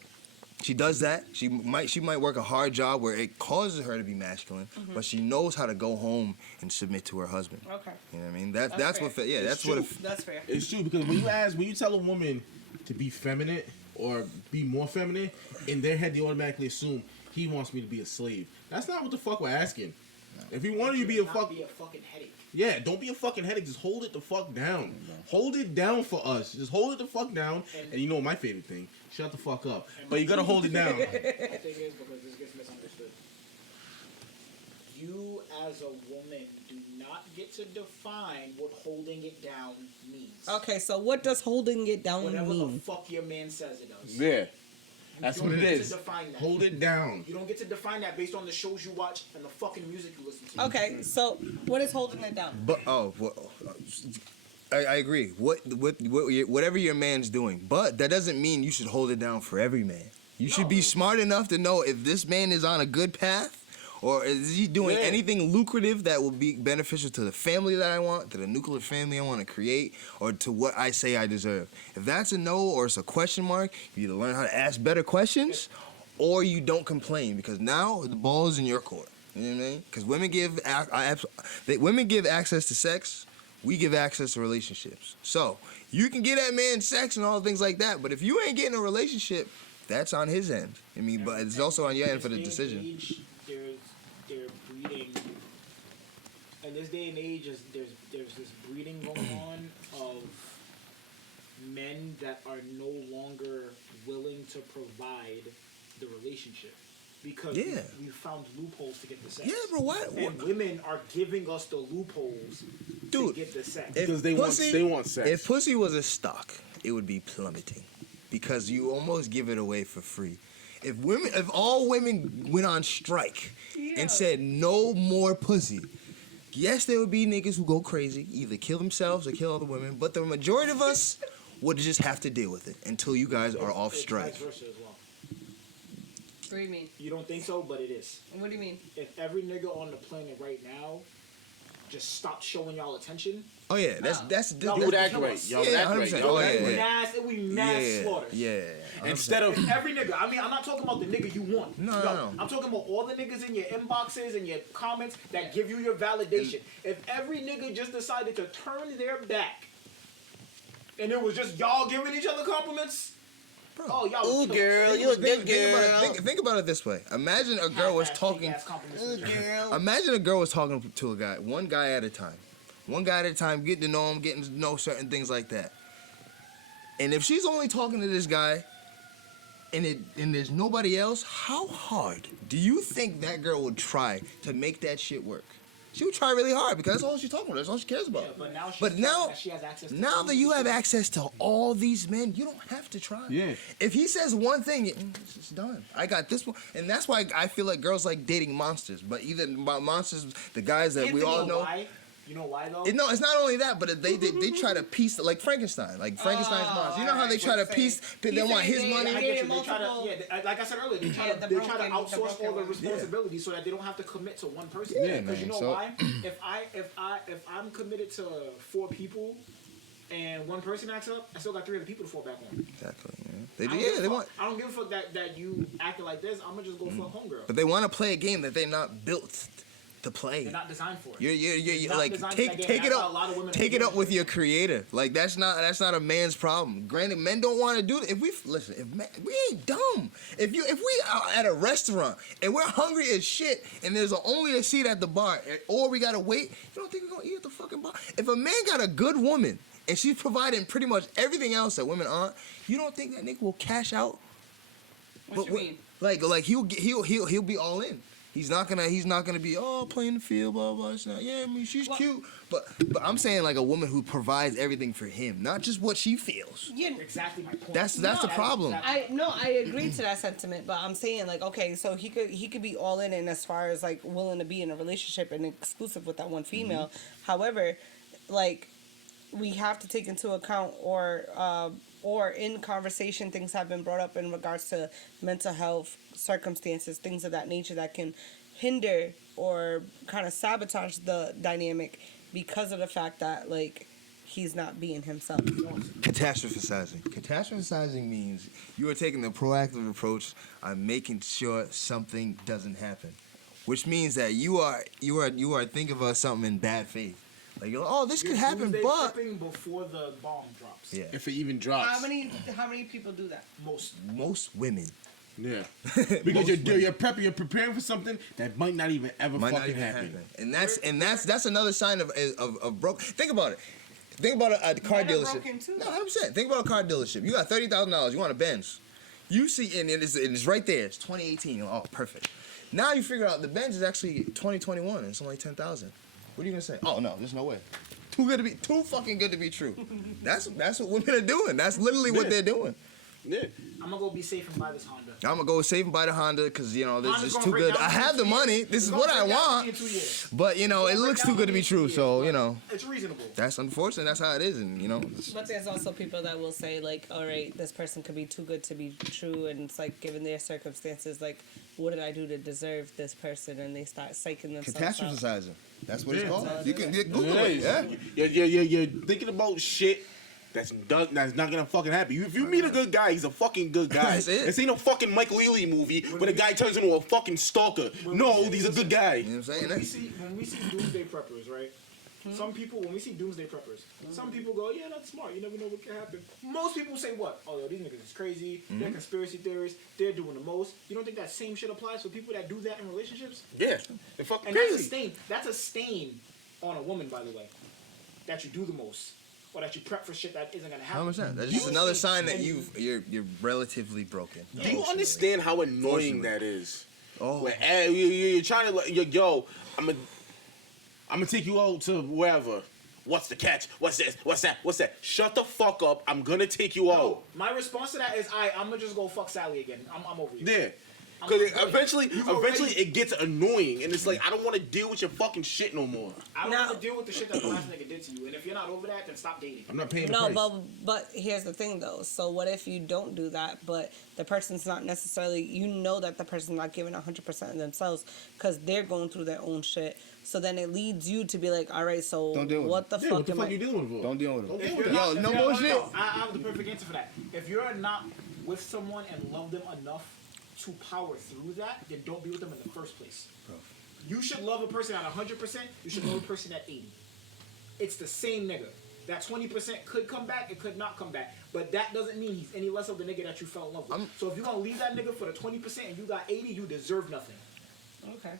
she does that. She might work a hard job where it causes her to be masculine, but she knows how to go home and submit to her husband. Okay. You know what I mean? That's fair. what. Yeah, It's that's true. what. That's fair. It's true because when you tell a woman to be feminine or be more feminine, in their head they automatically assume he wants me to be a slave. That's not what the fuck we're asking. If you wanted you to be a Not fuck, be a fucking headache. yeah, don't be a fucking headache. Just hold it the fuck down. Hold it down for us. Just hold it the fuck down. And you know my favorite thing? Shut the fuck up. But you gotta hold it down. My thing is, because this gets misunderstood. You, as a woman, do not get to define what holding it down means. Okay, so what does holding it down Whatever the mean? fuck your man says it does. Yeah, You that's don't what it get is. To define that. Hold it down. You don't get to define that based on the shows you watch and the fucking music you listen to. Okay, so what is holding it down? But I agree. Whatever your man's doing, but that doesn't mean you should hold it down for every man. You should be smart enough to know if this man is on a good path, or is he doing anything lucrative that will be beneficial to the family that I want, to the nuclear family I want to create, or to what I say I deserve. If that's a no or it's a question mark, you either learn how to ask better questions, or you don't complain, because now the ball is in your court. You know what I mean? Because women give access to sex. We give access to relationships. So you can get that man sex and all things like that, but if you ain't getting a relationship, that's on his end. I mean, but it's also on your end for the decision. They're breeding. In this day and age, there's this breeding going on of men that are no longer willing to provide the relationship because we found loopholes to get the sex. Yeah, bro, what? And women are giving us the loopholes to get the sex. Because they want sex. If pussy was a stock, it would be plummeting because you almost give it away for free. If all women went on strike and said no more pussy, yes, there would be niggas who go crazy, either kill themselves or kill other women, but the majority of us would just have to deal with it until you guys are off strike. Vice versa as well. What do you mean? You don't think so, but it is. What do you mean? If every nigga on the planet right now just stopped showing y'all attention, Oh yeah, that's No, You would Yeah, act right. Yo, yeah, act right. 100%. Yo, Oh, act yeah, right. it would be mass slaughter. Yeah. Instead of If every nigga, I mean, I'm not talking about the nigga you want. No. I'm talking about all the niggas in your inboxes and your comments that give you your validation. If every nigga just decided to turn their back and it was just y'all giving each other compliments, oh, y'all ooh, would kill us. girl, you a good Think about girl. it. Think about it this way. Imagine a girl was Half-ass, talking. fake-ass compliments. Ooh, girl. Imagine a girl was talking to a guy, one guy at a time. One guy at a time, getting to know him, getting to know certain things like that. And if she's only talking to this guy and there's nobody else, how hard do you think that girl would try to make that shit work? She would try really hard because that's all she's talking about. That's all she cares about. Yeah, but now, But now, that she has access to now that you have access to all these men, you don't have to try. Yeah. If he says one thing, it's done. I got this one, and that's why I feel like girls like dating monsters. But even monsters, the guys that we all know. Why? You know why though? No, it's not only that, but they try to piece like Frankenstein, Frankenstein's monster. You know how they try to piece? They want his money. I get you. They try to, multiple- like I said earlier, they try Yeah, to the they try to broken- the outsource all broken the one. responsibilities so that they don't have to commit to one person. Yeah, because you man, know so- why? If I'm committed to 4 people, and one person acts up, I still got 3 other people to fall back on. Exactly. I don't Yeah, give a they fuck. want, I don't give a fuck that you acting like this. I'm gonna just go fuck homegirl. but they want to play a game that they're not built to play. They're not designed for it. You're not like designed for take that game. take it That's why a lot of up women take are it up doing with it. your creator. Like that's not a man's problem. Granted, men don't want to do it. If we listen, we ain't dumb. If we are at a restaurant and we're hungry as shit and there's only a seat at the bar or we gotta wait, you don't think we're gonna eat at the fucking bar? If a man got a good woman and she's providing pretty much everything else that women aren't, you don't think that nigga will cash out? What you mean? Like he'll be all in. He's not gonna be playing the field, blah blah. It's not, yeah, I mean she's cute, but I'm saying like a woman who provides everything for him, not just what she feels. You, Exactly my point. That's the problem. I agree to that sentiment, but I'm saying like, okay, so he could be all in as far as like willing to be in a relationship and exclusive with that one female. However, like we have to take into account or in conversation things have been brought up in regards to mental health circumstances, things of that nature that can hinder or kind of sabotage the dynamic because of the fact that like he's not being himself. Catastrophizing means you are taking the proactive approach on making sure something doesn't happen, which means that you are thinking about something in bad faith. Like, this could happen, Doomsday but prepping before the bomb drops. yeah, If it even drops. How many people do that? most women Yeah. Because you're prepping, you're preparing for something that might not even ever might fucking not even happen. happen, and that's another sign of broke. Think about it. Think about a car Men are dealership. broken too. No, 100%. Think about a car dealership. You got $30,000. You want a Benz. You see, and it's right there. It's 2018. Oh, perfect. Now you figure out the Benz is actually 2021 and it's only 10,000. What are you gonna say? Oh no, there's no way. Too fucking good to be true. That's what women are doing. That's literally what they're doing. Yeah. I'm gonna go be safe and buy this Honda. I'm gonna go save and buy the Honda because this Honda's is gonna too break good. down I in have the 2 money. years. This is It's what gonna I break down want. in 2 years. But it looks too good to be true. So It's reasonable. that's unfortunate. That's how it is, and But there's also people that will say like, all right, this person could be too good to be true, and it's like given their circumstances, like, what did I do to deserve this person? And they start psyching themselves out. catastrophizizing. That's what it's Yeah. called. You can Google it. Yeah. You're thinking about shit that's not gonna fucking happen. If you meet a good guy, he's a fucking good guy. That's it. This ain't a fucking Mike Leahy movie where the guy turns into a fucking stalker. No, he's a good guy. You know what I'm saying? When we see doomsday preppers, right? Some people, when we see doomsday preppers, some people go, yeah, that's smart. You never know what can happen. Most people say what? Oh, yo, these niggas is crazy. They're conspiracy theorists. They're doing the most. You don't think that same shit applies for people that do that in relationships? Yeah, they're fucking And that's a crazy. stain. That's a stain on a woman, by the way. That you do the most, or that you prep for shit that isn't gonna happen. 100%. That's just another sign that you're relatively broken. Do you understand how annoying Fortunately. that is? Oh, Where you're trying to like, yo, I'm gonna take you out to wherever. What's the catch? What's this? What's that? What's that? Shut the fuck up. I'm gonna take you out. No, my response to that is, I'm gonna just go fuck Sally again. I'm over you. Yeah. Because not good. eventually already- it gets annoying, and it's like I don't want to deal with your fucking shit no more. I don't Now- want to deal with the shit that the last nigga did to you. And if you're not over that, then stop dating. I'm not paying the No, price. but here's the thing though. So what if you don't do that, but the person's not necessarily, you know that the person's not giving 100% of themselves because they're going through their own shit. So then it leads you to be like, all right, so Don't deal with what the Yeah, fuck what the am fuck I? you dealing with? Don't deal with Don't it. deal If with you're that. not- Yo, if no you're- bullshit. I have the perfect answer for that. If you're not with someone and love them enough to power through that, then don't be with them in the first place. You should love a person at 100%. You should love a person at 80. It's the same nigga. That 20% could come back. It could not come back. But that doesn't mean he's any less of the nigga that you fell in love with. So if you're gonna leave that nigga for the 20% and you got 80, you deserve nothing. Okay.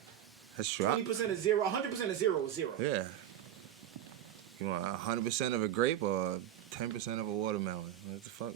That's true. 20% is zero. 100% is zero. Yeah. You want 100% of a grape or 10% of a watermelon? What the fuck?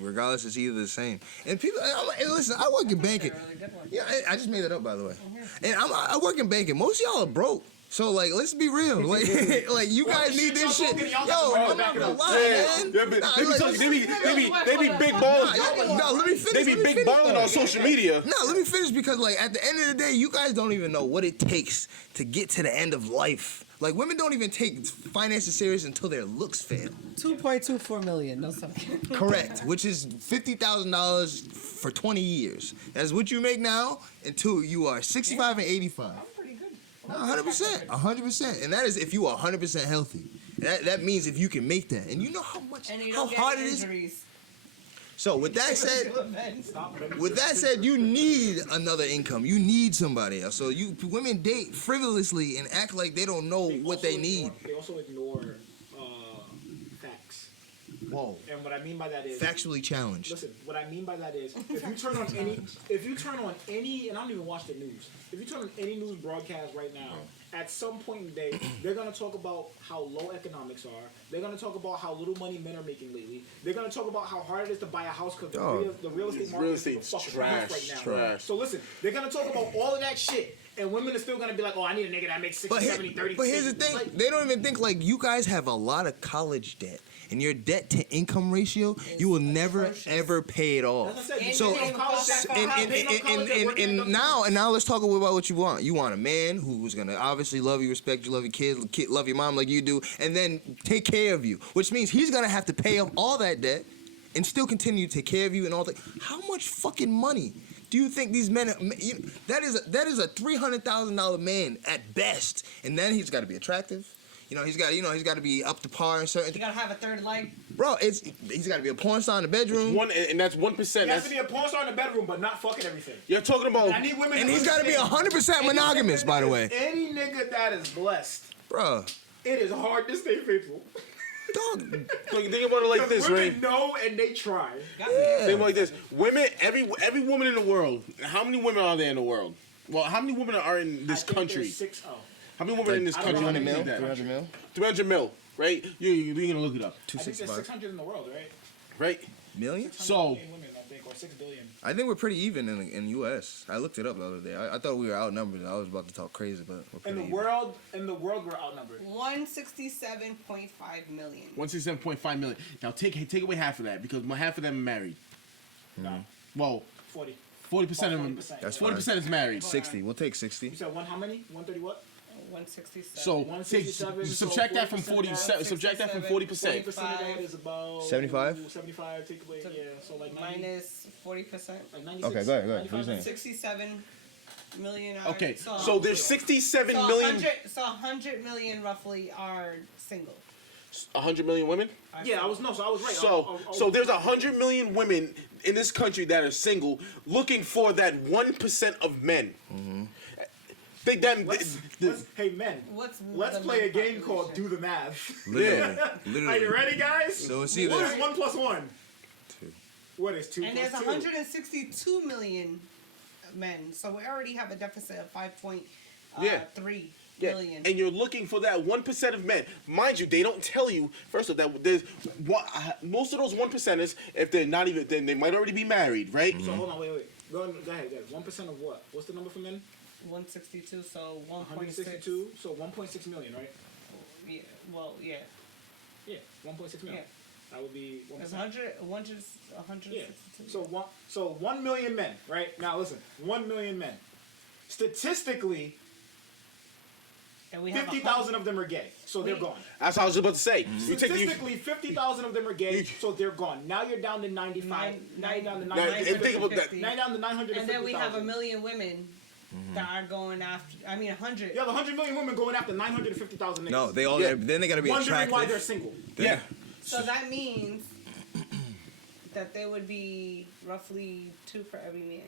Regardless, it's either the same. And people, and listen, I work in banking. That's a really good one. Yeah, I just made that up, by the way. And I work in banking. Most of y'all are broke. So, like, let's be real. Like, like you guys need this shit. Yo, I'm not gonna lie, man. They be big balls. No, let me finish. They be let me big finish, balling though. on social media. No, let me finish because, like, at the end of the day, you guys don't even know what it takes to get to the end of life. Like, women don't even take finances serious until their looks fail. 2.24 million. No, sorry. Correct. Which is $50,000 for 20 years. That's what you make now until you are 65 and 85. Pretty good. No, 100%. 100%. And that is if you are 100% healthy. That means if you can make that. And you know how much, And you how don't get hard it is. injuries. So with that said, with that said, you need another income. You need somebody else. So women date frivolously and act like they don't know what they need. They also ignore facts. Whoa. And what I mean by that is Factually challenged. listen, what I mean by that is if you turn on any and I don't even watch the news. If you turn on any news broadcast right now, at some point in the day, they're gonna talk about how low economics are. They're gonna talk about how little money men are making lately. They're gonna talk about how hard it is to buy a house because the real estate market is estate's fucking trash, right now. trash. So listen, they're gonna talk about all of that shit. And women are still gonna be like, oh, I need a nigga that makes 60, But, 70, 30. but here's the thing, Like, they don't even think like you guys have a lot of college debt. And your debt to income ratio, you will never atrocious. ever pay it off. as I said, you So pay no college debt, and, pay no college debt, working at and now let's talk about what you want. You want a man who's gonna obviously love you, respect you, love your kids, love your mom like you do, and then take care of you. Which means he's gonna have to pay off all that debt and still continue to take care of you and all that. How much fucking money do you think these men? That is a $300,000 man at best, and then he's got to be attractive. He's got to be up to par in certain. You gotta have a third leg. Bro, he's got to be a porn star in the bedroom. And that's 1%. He has to be a porn star in the bedroom, but not fucking everything. You're talking about. I need women. And to he's got to be understand. 100% monogamous, by the way. Any nigga that is blessed, Bro, it is hard to stay faithful. dog. Think about it like this, women right? know and they try. Think about it like this. Women, every woman in the world. How many women are there in the world? Well, how many women are in this I think country? there's 6-0. How many women in this I don't country? know how many think that? 300 mil? 300 mil, right? You're gonna look it up, I think there's 265 600 in the world, right? right? million? 600 So- million women, I think, or 6 billion. I think we're pretty even in the U.S. I looked it up the other day. I thought we were outnumbered. I was about to talk crazy, but we're In pretty the even. world, we're outnumbered. 167.5 million. 167.5 million. Now take away half of that because half of them are married. No, Well, 40. 40% of them. 40%. That's 40% is married. 60. We'll take 60. You said how many? 130 what? 167. So 167, subtract that from 40%, 47. Subtract that from 40%. 40% of that is about 75? 75. Take away, yeah. So like 90, minus 40%. like 96. Okay, go ahead. What are you 95. saying? 67 million are Okay, so, so there's 67 so million. 100 million roughly are single. 100 million women. Yeah, I was right. So there's 100 million women in this country that are single, looking for that 1% of men. Think that Hey men, What's let's the play a men game called population? Do the Math. Literally. Are Literally. you ready, guys? So it's What either is 1 plus 1? 2. What is 2 And plus there's 2? 162 million men, so we already have a deficit of 5.3 Yeah. million. and you're looking for that 1% of men. Mind you, they don't tell you first of that there's most of those 1%ers, if they're not even, then they might already be married, right? So hold on, wait. Go ahead. 1% of what? What's the number for men? 162, so 1.6. 162. So 1.6 million, right? Yeah, well, yeah. Yeah, 1.6 million. Yeah. That would be 1%. It's 100. Yeah. So 1 million men, right? Now listen, 1 million men. Statistically, And we have 50,000 of them are gay, so they're Wait. gone. That's what I was about to say. You take you, Statistically, 50,000 of them are gay, so they're gone. Now you're down to 95. Now you're down to and 950. think about that. Now you're down to 950,000. And then we have a million women that are going after. I mean, 100. You have 100 million women going after 950,000 niggas. No, they all. Yeah. Then they gotta be Wondering attractive. why they're single. Yeah. So that means that there would be roughly 2 for every man,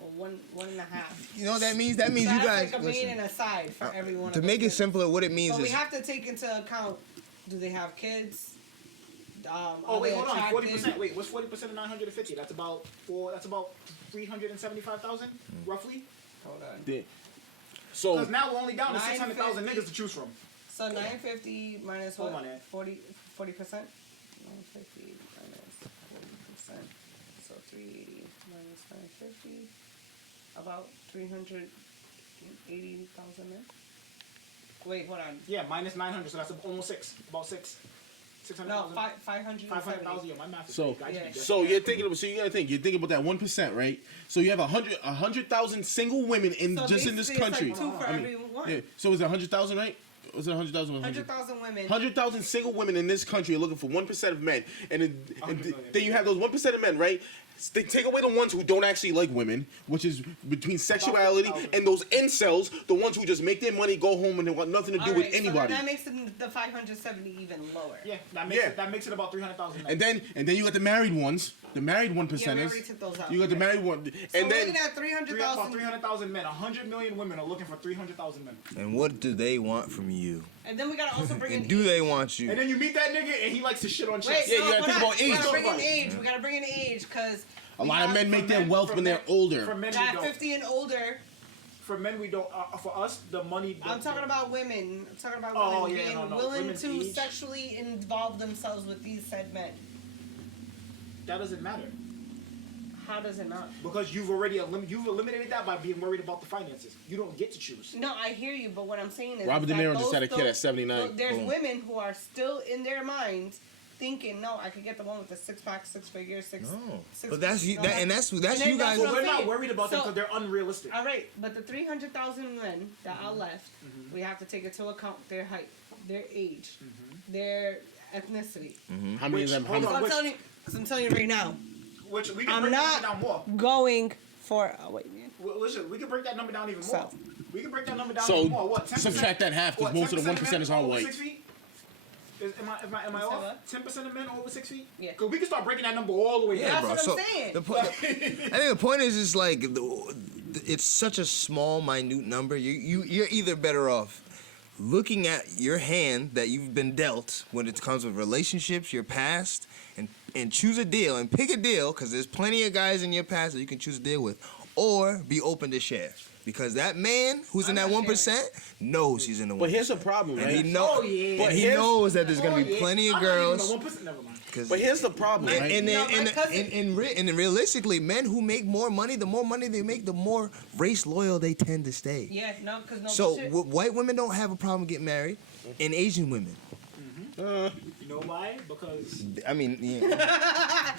or 1.5. You know what that means? That means So you that's guys. like a listen, man and a side for every one. to of make them. it simpler, what it means But we is have to take into account: do they have kids? Oh are wait, they hold on. attractive? 40%. Wait, what's 40% of 950? That's about 375,000, roughly. Hold on. Yeah. So Because now we're only down to 600,000 950. niggas to choose from. So 950 minus Hold what? on, Ed. 40%. 950 minus 40%. So 380 minus 950. About 380,000 men. Wait, hold on. Yeah, minus 900, so that's almost 6. About 6. No, 600,000. 500. 500,000. Yeah, my math is So- big. I just be guessing. So you're thinking about, so you gotta think, you're thinking about that 1%, right? So you have 100,000 single women in So just in this basically it's country. like 2 for I mean, every one. yeah. So is it 100,000, right? Was it 100,000? 100,000 women. 100,000 single women in this country are looking for 1% of men, and then, 100 million. then you have those 1% of men, right? They take away the ones who don't actually like women, which is between sexuality, and those incels, the ones who just make their money, go home, and they want nothing to do with Alright, so anybody. that makes the 570 even lower. Yeah, that makes Yeah. it about 300,000. And then you got the married ones, the married 1%ers. Yeah, we already took those out. You got the married one, So and we're then looking at about 300,000. 300,000 men. 100 million women are looking for 300,000 men. And what do they want from you? And then we gotta also bring in. And do they want And you? then you meet that nigga and he likes to shit on chicks. Wait, Yeah, no, you gotta hold think on. about We age. gotta bring in Talk about age. We gotta bring in age because a lot of men make For their men- wealth for when they're men- older. For men, we at don't. 50 and older. For men, we don't. For us, the money. I'm talking about women. I'm talking about Oh, women yeah, being no, willing women's to age. sexually involve themselves with these said men. That doesn't matter How does it not? because you've eliminated that by being worried about the finances. You don't get to choose. No, I hear you, but what I'm saying is Robert De that Niro just those- had a kid those- at 79. There's Boom. women who are still in their minds thinking, no, I could get the one with the 6-pack, 6-figure, No, six. but that's you. no, That, and that's then you that's guys. what But I'm we're not saying. worried about them So- because they're unrealistic. All right, but the 300,000 men that are left, we have to take into account their height, their age, their ethnicity. How many of them? How Hold many, on. I'm telling you, 'cause I'm telling you right now, Which we can I'm break not that down more. going for. Oh wait, man. Well, listen, we can break that number down even more. So- We can break that number down So, even more. What? 10%? subtract that half, 'cause What, most of the 10% 1%ers men aren't over white. 6 feet? Am I You said off? what? 10% of men over 6 feet? Yeah. Because we can start breaking that number all the way Yeah, down. That's bro. what I'm So saying. the point, I think the point is like it's such a small, minute number. You're either better off looking at your hand that you've been dealt when it comes with relationships, your past, and choose a deal and pick a deal because there's plenty of guys in your past that you can choose a deal with, or be open to share because that man who's in I'm that not 1% knows he's in the 1%. but here's the problem, and he right? know, Oh, yeah. and he Here's- knows that there's gonna Oh, be yeah. plenty of I'm not even girls. the 1%, never mind. 'Cause- But here's the problem, right? and No, then my cousin- and realistically, men who make more money, the more money they make, the more race loyal they tend to stay. Yeah, no, because no So shit. white women don't have a problem getting married, and Asian women. You know why? Because I mean, yeah,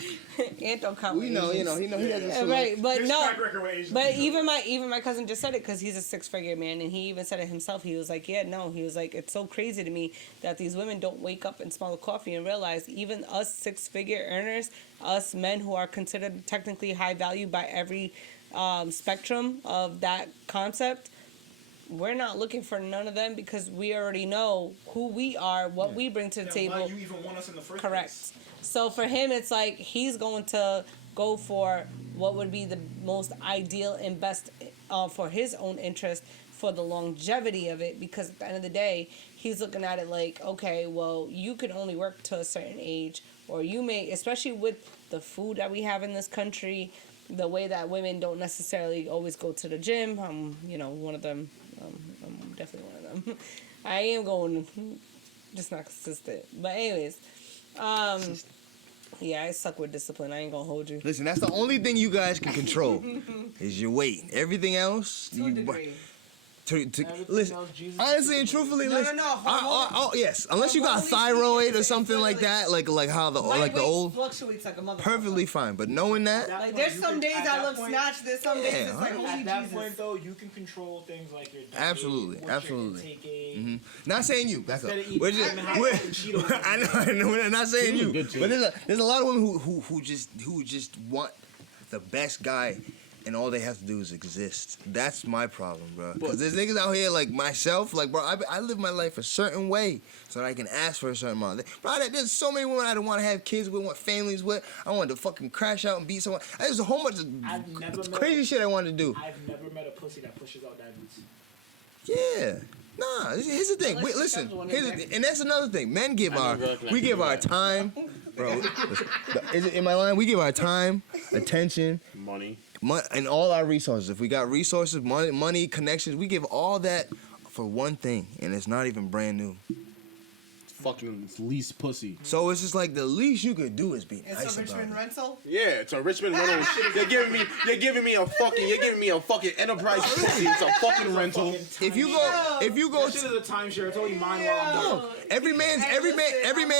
It don't count. we know, he doesn't. Right, but his no. track record with Asians. But even my cousin just said it because he's a 6-figure man, and he even said it himself. He was like, yeah, no. He was like, it's so crazy to me that these women don't wake up and smell the coffee and realize even us 6-figure earners, us men who are considered technically high value by every spectrum of that concept, we're not looking for none of them because we already know who we are, what we bring to the Then table. why you even want us in the first Correct. place? So for him, it's like he's going to go for what would be the most ideal and best for his own interest for the longevity of it. Because at the end of the day, he's looking at it like, okay, well, you can only work to a certain age, or you may, especially with the food that we have in this country, the way that women don't necessarily always go to the gym. I'm, one of them. I'm definitely one of them. I am going, just not consistent. But anyways, yeah, I suck with discipline. I ain't gonna hold you. Listen, that's the only thing you guys can control is your weight. Everything else, To a degree. Everything listen. else, Jesus Honestly and is truthfully, No, listen. no, no, yes. Unless you got hormonally thyroid speaking, or it's something like literally- that, like how the My like the weight old, fluctuates like a motherfucker. perfectly fine. But knowing that, Like there's some days I look snatched. There's some days it's like Yeah, holy At that Jesus. point, though, you can control things like your diet, Absolutely, what absolutely. You're taking. not saying you. Back up. Instead of eating We're just, fucking we're, hot and Cheetos. I know. We're not saying Cheetos you. good too. But there's a lot of women who just want the best guy. And all they have to do is exist. That's my problem, bro. Because there's niggas out here like myself, like, bro, I live my life a certain way so that I can ask for a certain amount. Bro, there's so many women I don't want to have kids with, want families with. I want to fucking crash out and beat someone. There's a whole bunch I've never of met crazy shit I wanted to do. I've never met a pussy that pushes out diabetes. Yeah. Nah, here's the thing. Unless she Listen, shoves one in here's the there. thing. And that's another thing. Men give I our, never looked like we you give do our that. time, bro. Is it in my line? We give our time, attention, Money. and all our resources. If we got resources, money, connections, we give all that for one thing, and it's not even brand new. Fucking least pussy. So it's just like the least you could do is be It's nice a about Richmond it. rental. Yeah, it's a Richmond rental. You're giving me a fucking enterprise pussy. It's a fucking rental. If you go, That shit is a timeshare. It's only mine while I'm no, down. every man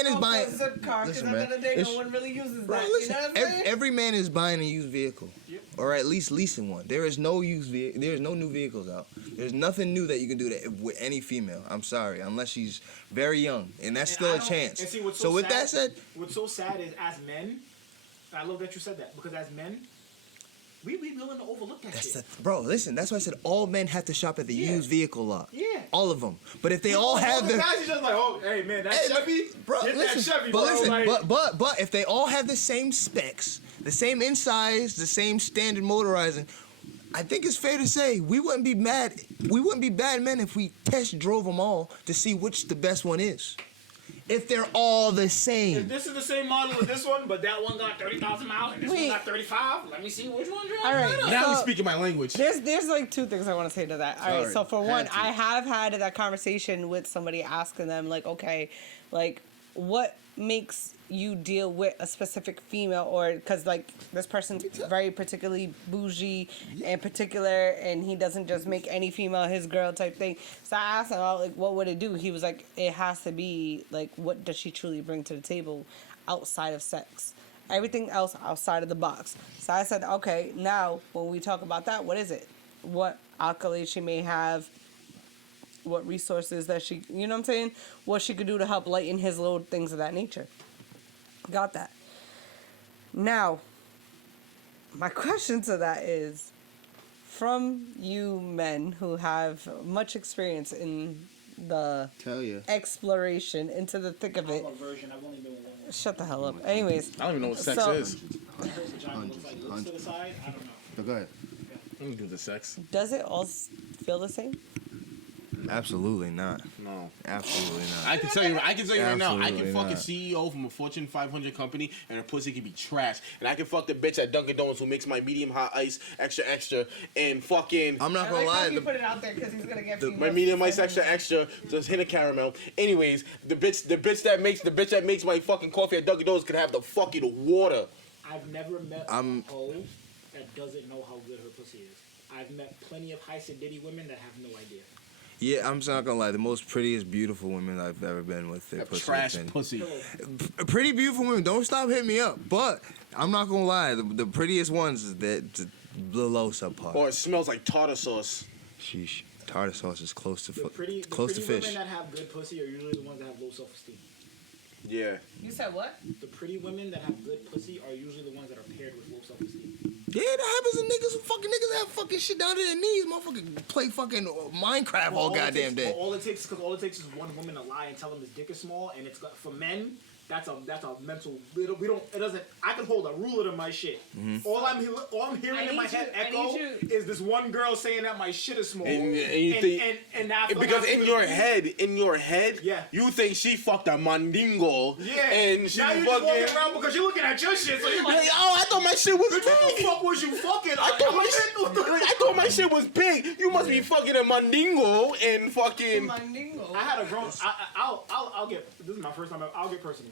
is buying. Listen, man, at the end of the day, it's- no one really uses Bro, that. listen, You know what I'm saying? every man is buying a used vehicle, or at least leasing one. There is no there is no new vehicles out. There's nothing new that you can do that with any female. I'm sorry, unless she's very young, and that's And still I a don't- chance. and see, what's So so with sad- that said, What's so sad is, as men, I love that you said that, because as men, we be willing to overlook that that's shit. bro. Listen, that's why I said all men have to shop at the Yeah. used vehicle lot. Yeah. Oh, All of them. But if they all have the the guys are just like, oh, hey man, that Hey, Chevy, bro, get listen, that Chevy, but bro. listen, like, but if they all have the same specs, the same insides, the same standard motorizing, I think it's fair to say we wouldn't be mad. We wouldn't be bad men if we test drove them all to see which the best one is. If they're all the if same. this is the same model as this one, but that one got 30,000 miles and this Wait. one got 35, let me see which one drives All right. better. Now So- he's speaking my language. There's like two things I want to say to that. All right, Sorry, so for had one, to. I have had that conversation with somebody asking them like, okay, like what makes you deal with a specific female, or because like this person's very particularly bougie and particular, and he doesn't just make any female his girl type thing. So I asked him, like, what would it do? He was like, it has to be like, what does she truly bring to the table outside of sex? Everything else outside of the box. So I said, okay, now when we talk about that, what is it? What accolades she may have, what resources that she, you know what I'm saying? What she could do to help lighten his load, things of that nature. Got that. Now, my question to that is, from you men who have much experience in the Tell you. exploration into the thick of it, I'm a virgin, I've only been with one. shut the hell up. Anyways, I don't even know what sex So- is. What her vagina looks like, looks to the side, I don't know. Go ahead. I don't do the sex. does it all feel the same? Absolutely not. No. Absolutely not. I can tell you right now, I can Absolutely fuck a not. CEO from a Fortune 500 company and her pussy can be trash. And I can fuck the bitch at Dunkin' Donuts who makes my medium hot ice extra and fucking I'm not gonna lie. you put it out there because he's gonna get my medium ice extra, just hint of caramel. Anyways, the bitch that makes my fucking coffee at Dunkin' Donuts could have the fucking water. I've never met I'm- a hoe that doesn't know how good her pussy is. I've met plenty of high sedity women that have no idea. Yeah, I'm just not gonna lie. The most prettiest, beautiful women I've ever been with. Their pussy Trash has been- pussy. Pretty beautiful women. Don't stop hitting me up. But I'm not gonna lie. The prettiest ones is the low subpar. Or it smells like tartar sauce. Sheesh. Tartar sauce is close to The pretty close to women fish. that have good pussy are usually the ones that have low self-esteem. Yeah. You said what? The pretty women that have good pussy are usually the ones that are paired with low self-esteem. Yeah, that happens to niggas. Niggas have fucking shit down to their knees. Motherfucking play fucking Minecraft all goddamn day. All it takes is one woman to lie and tell him his dick is small, and it's got, for men. That's a mental. We don't. It doesn't. I can hold a ruler to my shit. Mm-hmm. All I'm hearing in my head echo is this one girl saying that my shit is small. And you think- and I feel like Because I'm in your head, Yeah. you think she fucked a mandingo. yeah. And she now you're fucking. just walking around because you're looking at your shit. So you're Like, like, oh, I thought my shit was bitch, what the big. fuck was you fucking? I thought my shit was big. You must be fucking a mandingo and fucking. I had a grown. I'll get. This is my first time. I'll get personal.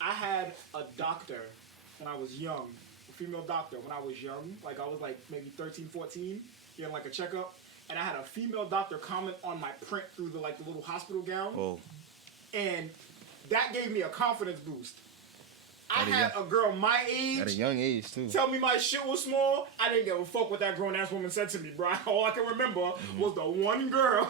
I had a doctor when I was young, a female doctor when I was young. Like I was like maybe 13, 14, getting like a checkup, and I had a female doctor comment on my print through the little hospital gown, Oh, and that gave me a confidence boost. I At a had a girl my age at a young age too. tell me my shit was small. I didn't give a fuck what that grown ass woman said to me, bro. All I can remember was the one girl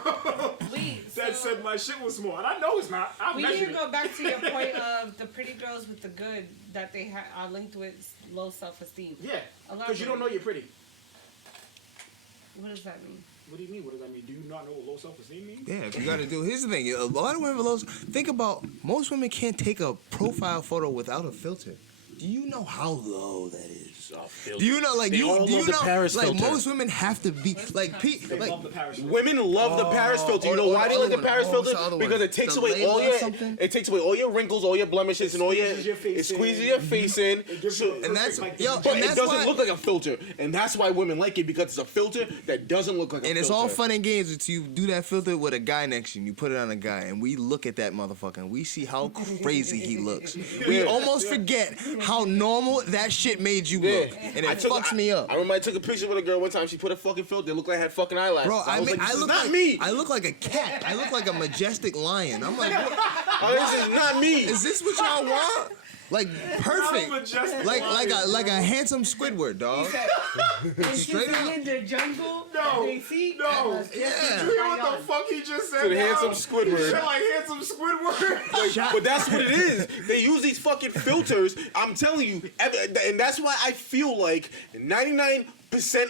Wait, that so said my shit was small, and I know it's not. I we measured need to it. go back to your point of the pretty girls with the good that they are linked with low self-esteem. Yeah, because you don't know you're pretty. What does that mean? What do you mean? What does that mean? Do you not know what low self-esteem means? Yeah, if you gotta do. Here's the thing. A lot of women have low. Think about most women can't take a profile photo without a filter. Do you know how low that is? Do you know, like, They all do you love the know, Paris like, filter. most women have to be, like, They like, love the Paris. Women love the Paris filter. You know why they like the Paris what's filter? the other Because one? it takes The away all Layla your something? it takes away all your wrinkles, all your blemishes, and all your squeezes your face it squeezes in. your face in. It gives So- you a And that's- perfect, yo, but and it that's doesn't why- look like a filter, and that's why women like it because it's a filter that doesn't look like a filter. and it's all fun and games until you do that filter with a guy next to you. You put it on a guy, and we look at that motherfucker, and we see how crazy he looks. We Yeah. almost forget how normal that shit made you look, and it fucks me up. I remember I took a picture with a girl one time. She put a fucking filter. It looked like I had fucking eyelashes. Bro, I was mean, like, this I is look not like me. I look like a cat. I look like a majestic lion. I'm like, what? Oh, this is not me. Is this what y'all want? Like perfect, majestic like a handsome Squidward, dog. Straight up. in the jungle. No, They see. no. Yeah. Did you hear what the fuck he just said? To the now? handsome Squidward. He said like handsome Squidward. But that's what it is. They use these fucking filters. I'm telling you, and that's why I feel like 99%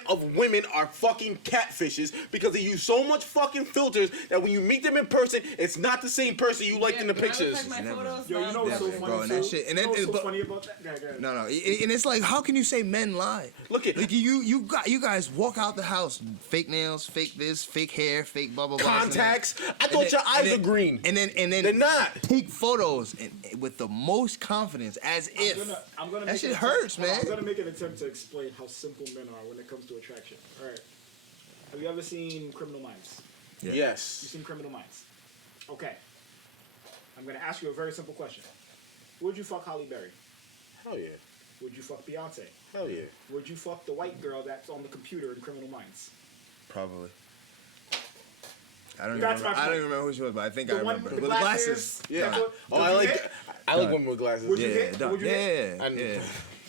of women are fucking catfishes because they use so much fucking filters that when you meet them in person, it's not the same person you liked in the pictures. Never. Yo, you know what's so Never, funny bro, and too? that shit- and you know that- what's so but- funny about that? Go ahead. No, and it's like, how can you say men lie? Look at Like you guys walk out the house, fake nails, fake this, fake hair, fake blah blah blah. contacts. I And thought then- your eyes and then- are green. And then They're not. take photos with the most confidence, as if I'm gonna that make shit an hurts, attempt, man. I'm gonna make an attempt to explain how simple men are when it comes to attraction. All right. Have you ever seen Criminal Minds? Yeah. You've Yes. seen Criminal Minds. Okay. I'm gonna ask you a very simple question. Would you fuck Halle Berry? Hell yeah. Would you fuck Beyonce? Hell yeah. Would you fuck the white girl that's on the computer in Criminal Minds? Probably. I don't That's remember. my I don't point. even remember who she was, but I think I The one remember. with the With glasses. Yeah. That's what- Oh, would I you like hit? women with glasses. Would you Yeah, hit? Would you hit? yeah, I'm- yeah,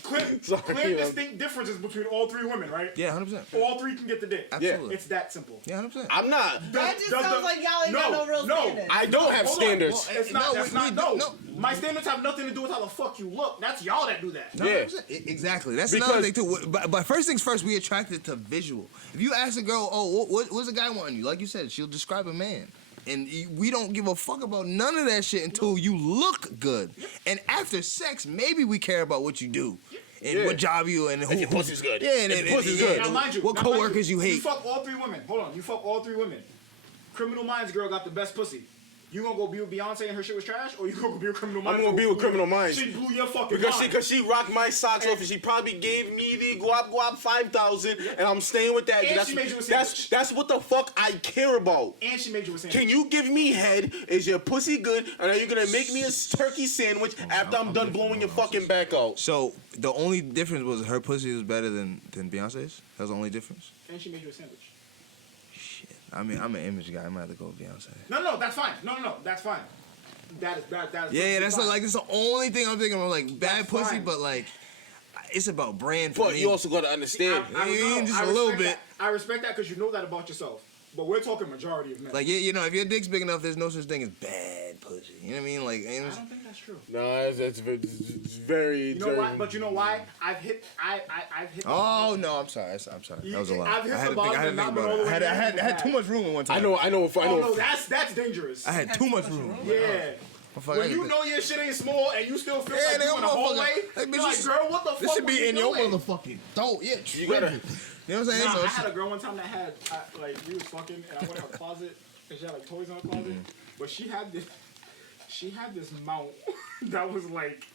Clear, Sorry, clear you know. distinct differences between all three women, right? yeah, 100%. All three can get the dick. Absolutely. It's that simple. Yeah, 100%. I'm not. That just Does sounds the- like y'all ain't got no real standards. I don't have Hold on. standards. Well, It's not. No, that's we- not. we- No. no. My standards have nothing to do with how the fuck you look. That's y'all that do that. No, Yeah. 100%. Exactly. That's Because- another thing too. But first things first, we attracted to visual. If you ask a girl, "Oh, what's a guy wanting you?" Like you said, she'll describe a man, and we don't give a fuck about none of that shit until you look good. And after sex, maybe we care about what you do and Yeah. what job you and who. your pussy's good. Yeah, and, If your pussy's good. Now, mind you, what now, mind coworkers you You hate. fuck all three women. Hold on. You fuck all three women. Criminal Minds girl got the best pussy. You gonna go be with Beyonce and her shit was trash, or you gonna go be with Criminal Minds? I'm gonna be with who Criminal Minds. She blew your fucking Because mind. she rocked my socks off and she probably gave me the guap 5,000 and I'm staying with that. And That's, she made you a that's sandwich. that's what the fuck I care about. And she made you a sandwich. Can you give me head? Is your pussy good? And are you gonna make me a turkey sandwich after I'm done blowing your fucking back out? So the only difference was her pussy was better than Beyonce's. That was the only difference. And she made you a sandwich. Shit. I mean, I'm an image guy. I might have to go with Beyonce. No, that's fine. No, that's fine. That is Yeah, that's fine. like that's the only thing I'm thinking of. Like bad That's pussy, fine. but like it's about brand for But me. you also gotta understand. Just a respect little that. bit. I respect that because you know that about yourself. But we're talking majority of men. Like you know, if your dick's big enough, there's no such thing as bad pussy. You know what I mean? Like, I don't think that's true. No, it's very. You know why? But you know why? I've hit. I've hit. oh no, I'm sorry. I'm sorry. That was a lot. I've hit I had the to think. bottom I had to and think not been about all it. the way I had down. too much room at one time. I know. Oh no, that's dangerous. I had too much room. Yeah. Motherfucker, I When had you to- know your shit ain't small and you still feel Yeah, like they you in a motherfucker- hallway, like, bitch, you're like, this- girl, what the fuck? This should were be you in your doing? motherfucking throat. Yeah, You gotta. tripping. You know what I'm saying? Nah, So I it's- had a girl one time that had like we was fucking and I went in her closet and she had like toys in her closet, Mm-hmm. but she had this mount that was like.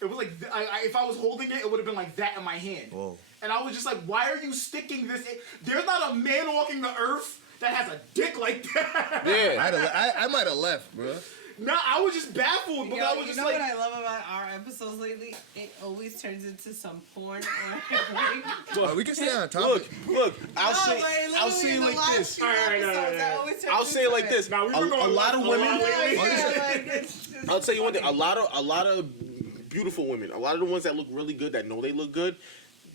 It was like if I was holding it, it would have been like that in my hand. Whoa. And I was just like, why are you sticking this in? There's not a man walking the earth that has a dick like that. Yeah. I might have left, bro. Nah, I was just baffled, but I was you just know like, what I love about our episodes lately? It always turns into some porn or We can stay on topic. Look. I'll say it like this. I'll say it like this. Nah, we were A going lot of a women. lot lately. I'll tell you one thing. A lot of beautiful women. A lot of the ones that look really good, that know they look good,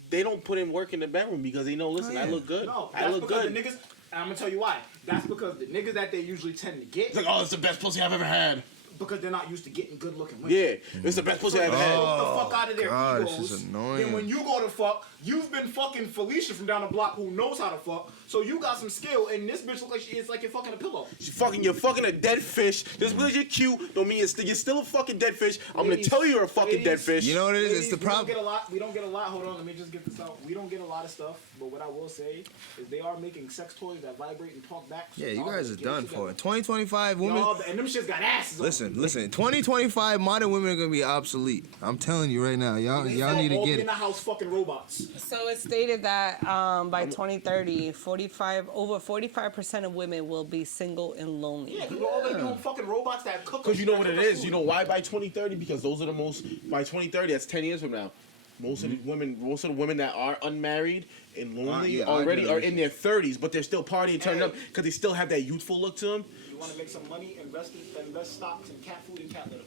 they don't put in work in the bedroom because they know. Listen, I look good. No, I that's look because good. the niggas. And I'm gonna tell you why. That's because the niggas that they usually tend to get, It's like, oh, it's the best pussy I've ever had. because they're not used to getting good looking women. Yeah, it's the best pussy I've ever had. Get the fuck out of their God, egos. this is annoying. Then when you go to fuck, you've been fucking Felicia from down the block who knows how to fuck. So you got some skill, and this bitch look like it's like you're fucking a pillow. You're fucking a dead fish. Just because you're cute, don't mean you're still a fucking dead fish. I'm gonna Ladies, tell you you're a fucking dead ladies, fish. You know what it is? It's the We don't problem. get a lot. We don't get a lot. Hold on, let me just get this out. We don't get a lot of stuff, but what I will say is they are making sex toys that vibrate and talk back. So Yeah, you y'all guys better are get done it for. together. 2025 women. Y'all, and them shits got asses. Listen. 2025 modern women are gonna be obsolete. I'm telling you right now. Y'all need to all get in it. the house fucking robots. So it's stated that by 2030, over 45% of women will be single and lonely. Yeah, because we're all gonna be fucking robots that cook. Because you know that what it cook us is. food. You know why by 2030? Because those are the most. By 2030, that's 10 years from now. Most of the women that are unmarried and lonely yeah, our already are in generation. their 30s, but they're still partying, turning up because they still have that youthful look to them. You want to make some money, invest stocks in cat food and cat litter.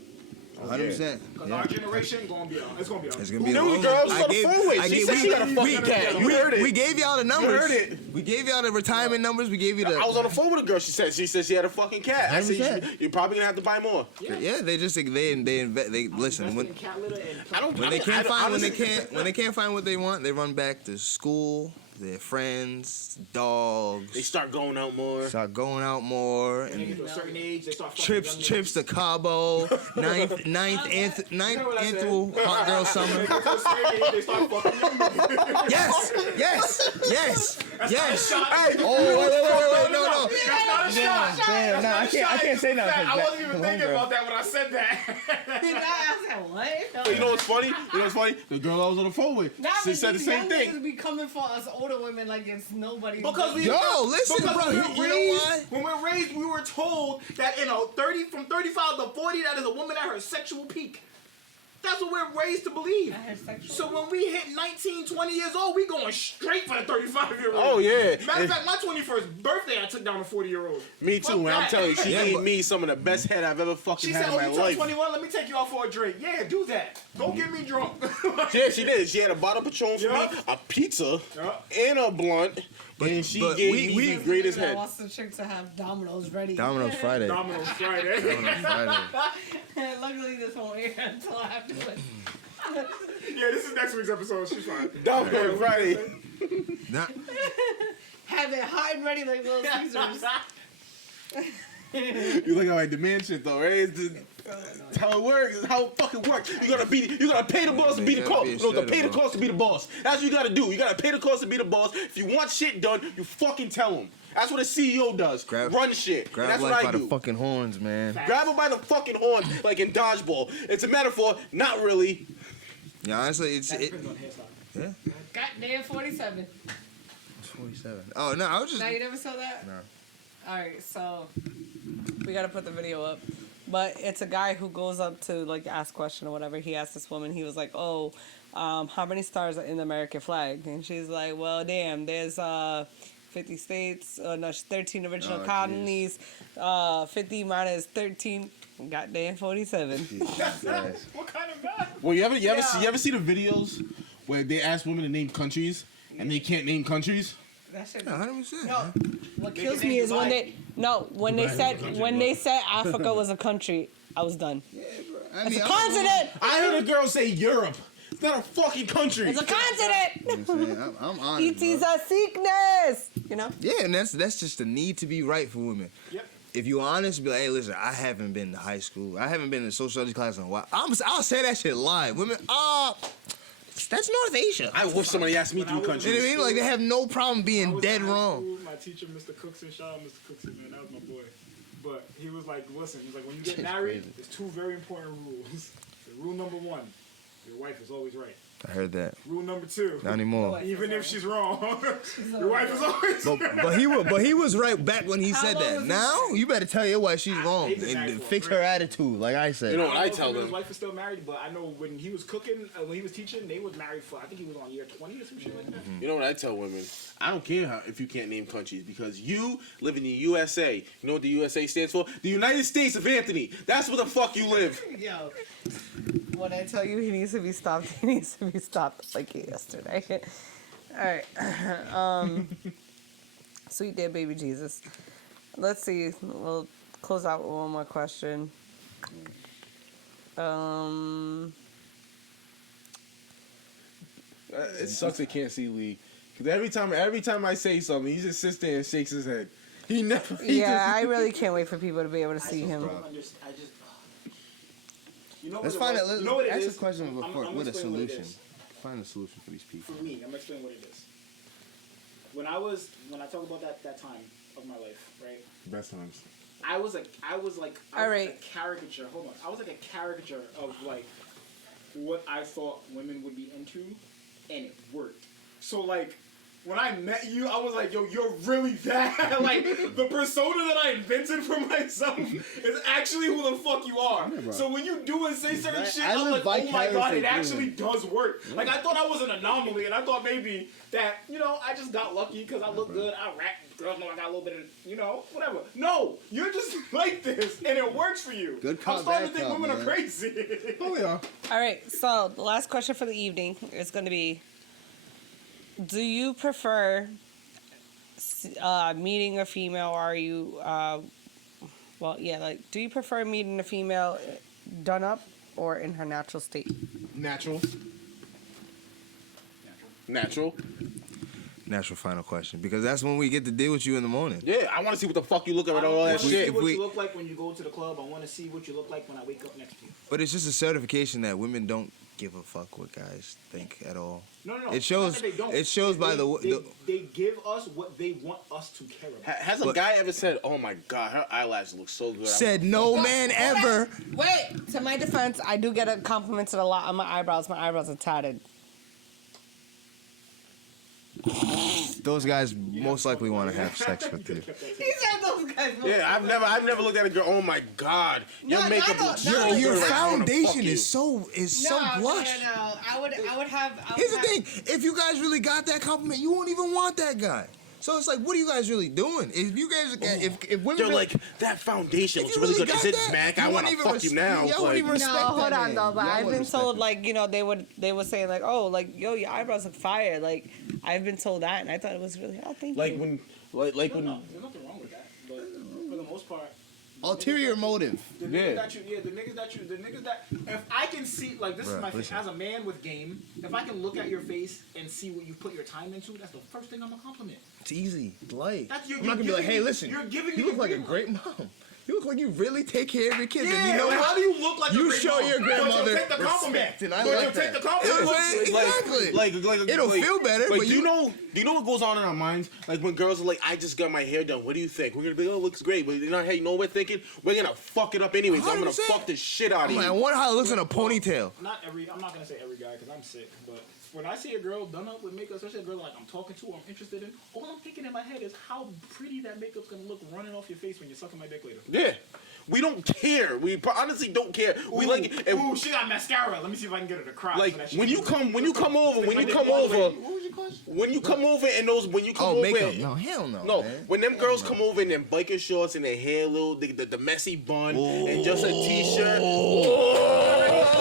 100%. Because Yeah. our generation it's gonna be It's gonna be There the was a girl I on the gave- phone with. I She gave- said we- she got a fucking we- cat. You heard it. We gave y'all the numbers. heard it. We gave y'all the retirement numbers. We gave you the. I was on the phone with a girl. She said she had a fucking cat. I said 100%. you're probably gonna have to buy more. Yeah, they just they listen when cat litter and I don't. when I they mean, can't I find when they honestly- can't when they can't find what they want, they run back to school, their friends, dogs. They start going out more. Start going out more when they get and to a certain age, they start fucking trips young trips niggas. to Cabo, ninth annual hot girl summer. When they get to a certain age, they start fucking young niggas. Yes. Hey, Oh wait, no. that's not a shot. Damn, no, I can't say nothing. I wasn't even thinking about that when I said that. I said, what? You know what's funny? The girl I was on the phone with, Nah, she but said the these same young thing. niggas be coming for us older women like it's nobody. Because we Yo, listen, because bro. when You we're know raised, why? when we're raised, we were told that from 35 to 40, that is a woman at her sexual peak. That's what we're raised to believe. At her sexual So when we hit 19, 20 years old, we going straight for the 35-year-old. Oh yeah. Matter of fact, my 21st birthday, I took down a 40-year-old. Me too, Fuck man. I'm that. telling you, she Yeah, gave but- me some of the best head I've ever fucking She had said, in "Oh, my you turned life. 21? Let me take you out for a drink." Yeah, do that. Go get me drunk. Yeah, she did. She had a bottle of Patron for Yeah. me, a pizza, Yeah. and a blunt, and she but gave we- me the greatest I head. wants the chick to have Domino's ready. Domino's Friday. Domino's Friday. Domino's Friday. Luckily, this won't air until afterwards. Yeah, this is next week's episode. She's fine. Domino's Friday. Nah, Have it hot and ready like Little Caesars. You look at my demand shit though, right? It's how it works. It's how it fucking works. You gotta pay the boss to be the cost. No, to pay the cost to be the boss. That's what you gotta do. You gotta pay the cost to be the boss. If you want shit done, you fucking tell him. That's what a CEO does. Run shit. And grab that's life what by I the do. fucking horns, man. Grab him by the fucking horns, like in dodgeball. It's a metaphor, not really. Yeah, honestly, it. Depends on the hairstyle. Yeah, Goddamn 47. it's 47. Oh no, I was just. Now you never saw that? No. Alright, so we gotta put the video up. But it's a guy who goes up to like ask a question or whatever. He asked this woman, he was like, "Oh, how many stars are in the American flag?" And she's like, "Well, damn, there's 50 states, no, 13 original Oh, colonies, 50 minus 13, goddamn 47. Jesus Christ. What kind of guy? Well, you ever see the videos where they ask women to name countries and they can't name countries? That shit. Yeah, 100%. No, man. what They kills can me name is when Dubai. when they said Africa was a country, I was done. I It's mean, a I'm- continent. I heard a girl say Europe. It's not a fucking country. It's a continent. I'm saying, I'm honest. It is bro. a sickness. You know. Yeah, and that's just the need to be right for women. Yep. If you're honest, be like, hey, listen, I haven't been to high school. I haven't been to social studies class in a while. I'll say that shit live. Women, that's North Asia. I wish somebody asked me three You know what I countries. mean? Like, they have no problem I being was dead in high wrong. school, my teacher, Mr. Cookson, shout out Mr. Cookson, man, that was my boy. But he was like, listen, he's like, when you get married, there's two very important rules. Rule number one, your wife is always right. I heard that. Rule number 2. Not anymore. Even if she's wrong, your wife is always But he was right back when he said long that. was Now you better tell your wife she's wrong they've been married and for fix a her minute. attitude, like I said. You know what I don't tell know if them? his wife is still married, but I know when he was cooking, when he was teaching, they was married for, I think he was on year 20 or some shit like that. You know what I tell women? I don't care if you can't name countries because you live in the USA. You know what the USA stands for? The United States of Anthony. That's where the fuck you live. Yo, when I tell you he needs to be stopped, he needs to be stopped like yesterday. All right. Sweet dear baby Jesus. Let's see. We'll close out with one more question. It sucks they can't see Lee. Because every time I say something, he just sits there and shakes his head. He never. Yeah, I really can't wait for people to be able to see I him. just you know Let's what find it it. was? You know what it Ask is? a question I'm with a explain what it solution. is. Find a solution for these people. For me, I'm gonna explain what it is. When I talk about that time of my life, right? Best times. I was like All right. a caricature. Hold on. I was like a caricature of like what I thought women would be into, and it worked. So like when I met you, I was like, yo, you're really that. Like the persona that I invented for myself is actually who the fuck you are. So when you do and say certain shit, I I'm live like, oh my god, it vicariously actually does work. Like I thought I was an anomaly, and I thought maybe that, I just got lucky because I look good, I rap, girls know I got a little bit of, whatever. No, you're just like this, and it works for you. Good I'm cop, starting bad to think cop, women man. are crazy. Oh yeah. All right, so the last question for the evening is going to be, do you prefer meeting a female, or are you, do you prefer meeting a female done up or in her natural state? Natural. Natural final question, because that's when we get to deal with you in the morning. Yeah, I want to see what the fuck you look at I with don't all want that to see shit. what we- you look like when you go to the club. I want to see what you look like when I wake up next to you. But it's just a certification that women don't give a fuck what guys think at all. No. It shows. Not that they don't. It shows by they give us what they want us to care about. Has a But- guy ever said, "Oh my god, her eyelashes look so good"? said no man ever. Wait, to my defense, I do get a complimented a lot on my eyebrows. My eyebrows are tatted. Those guys most likely want to have sex with you. He said those guys. Yeah, I've never looked at a girl. Oh my god, your No, makeup no, looks no, so no. good. Your Like, I wanna foundation fuck you. is so blush. No. I would have. Here's the thing: if you guys really got that compliment, you won't even want that guy. So it's like, what are you guys really doing? If you guys, if women, They're really- like, that foundation if looks you really really good. Is got it that, Mac? you I want wouldn't to even fuck you res- now. y'all wouldn't Like, even No, respect hold that on man. though, but Y'all I've wouldn't been respect told that. they were saying like, oh, like yo, your eyebrows look fire. Like I've been told that, and I thought it was really. Oh, thank like you. when, No, there's nothing wrong with that. But for the most part, Ulterior motive. the Yeah. niggas that, if I can see, like, this is Bruh, my thing, listen. as a man with game, if I can look at your face and see what you put your time into, that's the first thing I'm gonna compliment. It's easy. Light. That's- I'm not gonna be like, giving hey, me- listen. you're giving You me look like a green great mom. You look like you really take care of your kids. and Yeah, you know like, what? how do you look like You a great show mom? your But grandmother you'll take the compliment. respect, and I But like you'll take that. the compliment. Exactly. like, It'll feel better, Like, but do you- you know what goes on in our minds? Like when girls are like, I just got my hair done. What do you think? We're gonna be, oh, it looks great, but you know, hey, you know what we're thinking? We're gonna fuck it up anyways. I'm gonna 100%. fuck the shit out of I'm like, I you. wonder how it looks in a ponytail. I'm not gonna say every guy because I'm sick, but when I see a girl done up with makeup, especially a girl like I'm talking to or I'm interested in, all I'm thinking in my head is how pretty that makeup's gonna look running off your face when you're sucking my dick later. Yeah, we don't care. We honestly don't care. We like it. And Ooh, she got mascara. Let me see if I can get her to cry. like so that she when can- you come over, What was your question? when you come over and when you come Oh, over. makeup. No, hell no. No, man. when them girls come over in them biker shorts and their hair little, the messy bun and just a t-shirt.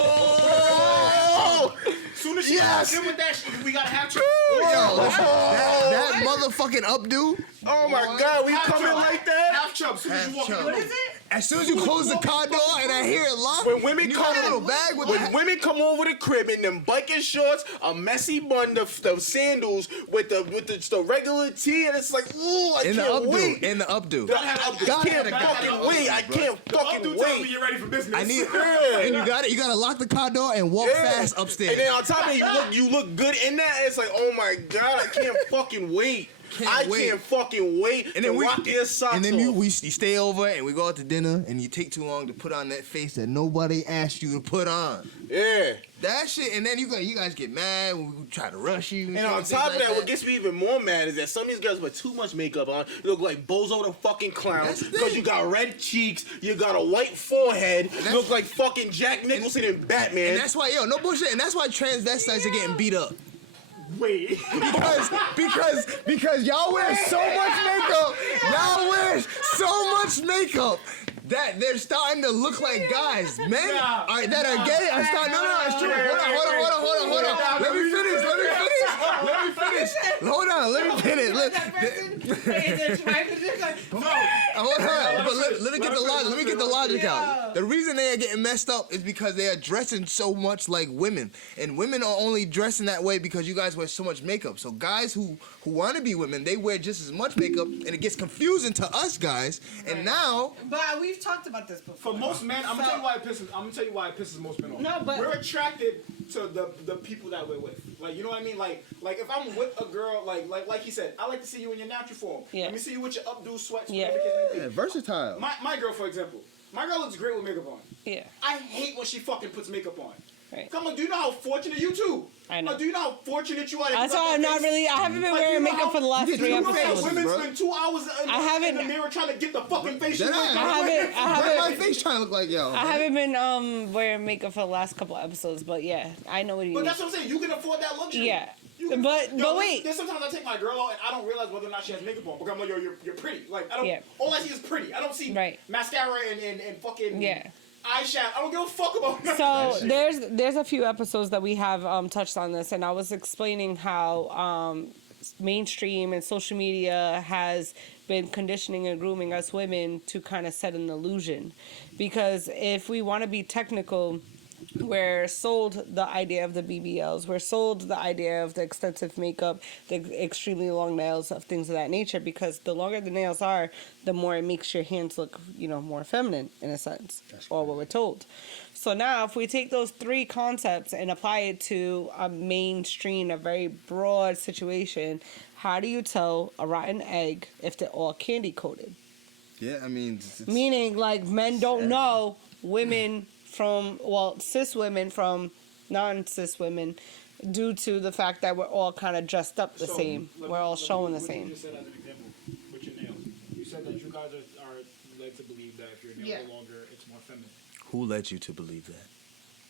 Oh! Soon as she Yes. comes in with that, we gotta have Yo, that motherfucking updo. Oh my God, we come in like that? half chub. Soon as you walk in the Half room. chub. As soon as you close the car door and I hear it lock, When women you come got a little bag with when the women come over the crib in them biker shorts, a messy bun, the sandals with the regular tee, and it's like, ooh, I in the can't updo. wait. In the updo. I can't fucking wait. I can't I'll fucking do tell me wait. you're ready for business. I need Yeah. and you gotta lock the car door and walk Yeah. fast upstairs. And then on top of it, you look good in that. It's like, oh my God, I can't fucking wait. I wait. can't fucking wait And to then rock your socks and then off. you stay over and we go out to dinner and you take too long to put on that face that nobody asked you to put on. Yeah. That shit, and then you guys get mad when we try to rush you. And on top of that, what gets me even more mad is that some of these girls put too much makeup on. You look like Bozo the fucking clown That's the because thing. you got red cheeks, you got a white forehead, you look like fucking Jack Nicholson in Batman. And that's why, no bullshit, and that's why transvestites are getting beat up. Wait. Because y'all wear so much makeup, that they're starting to look like guys. Men that are gay are starting. No, it's true. Hold on. Let me finish. Hold on, let me finish. Hold on, but let me get the logic out. The reason they are getting messed up is because they are dressing so much like women, and women are only dressing that way because you guys wear so much makeup. So guys who want to be women, they wear just as much makeup, and it gets confusing to us guys. And now, But we've talked about this before. For most men, I'm gonna tell you why it pisses most men off. No, but- we're attracted to the people that we're with. Like, you know what I mean? Like if I'm with a girl, like he said, I like to see you in your natural form. Yeah. Let me see you with your updo sweats. Yeah. whatever the case may be. versatile. My girl, for example, my girl looks great with makeup on. Yeah. I hate when she fucking puts makeup on. Right. Come on, do you know how fortunate you too? I know. Do you know how fortunate you are? that That's you got why I'm that not face? really. I haven't been Like, wearing you know makeup how- for the last you get 3 two You know how episodes. faces, women bro. spend 2 hours in the mirror trying to get the fucking face. Dead you ass. want. I haven't My face trying to look like y'all. I haven't been wearing makeup for the last couple episodes, but yeah, I know what you But mean. that's what I'm saying. You can afford that luxury. Yeah. You can- But wait. There's sometimes I take my girl out and I don't realize whether or not she has makeup on because I'm like, yo, you're pretty. Like I don't. Yeah. All I see is pretty. I don't see Right. mascara and fucking Yeah. eyeshadow. I don't give a fuck about none of So that shit. there's a few episodes that we have touched on this, and I was explaining how mainstream and social media has been conditioning and grooming us women to kind of set an illusion, because if we want to be technical, we're sold the idea of the BBLs, we're sold the idea of the extensive makeup, the extremely long nails, of things of that nature, because the longer the nails are, the more it makes your hands look, more feminine in a sense, or what we're told. So now if we take those 3 concepts and apply it to a mainstream, a very broad situation, how do you tell a rotten egg if they're all candy coated? Yeah, I mean, Meaning, like, men don't know women cis women from non-cis women, due to the fact that we're all kind of dressed up the So, same. let We're me- all let me- showing the what same. You just said as an example with your nails. You said that you guys are led to believe that if your nails Yeah. are longer, it's more feminine. who led you to believe that?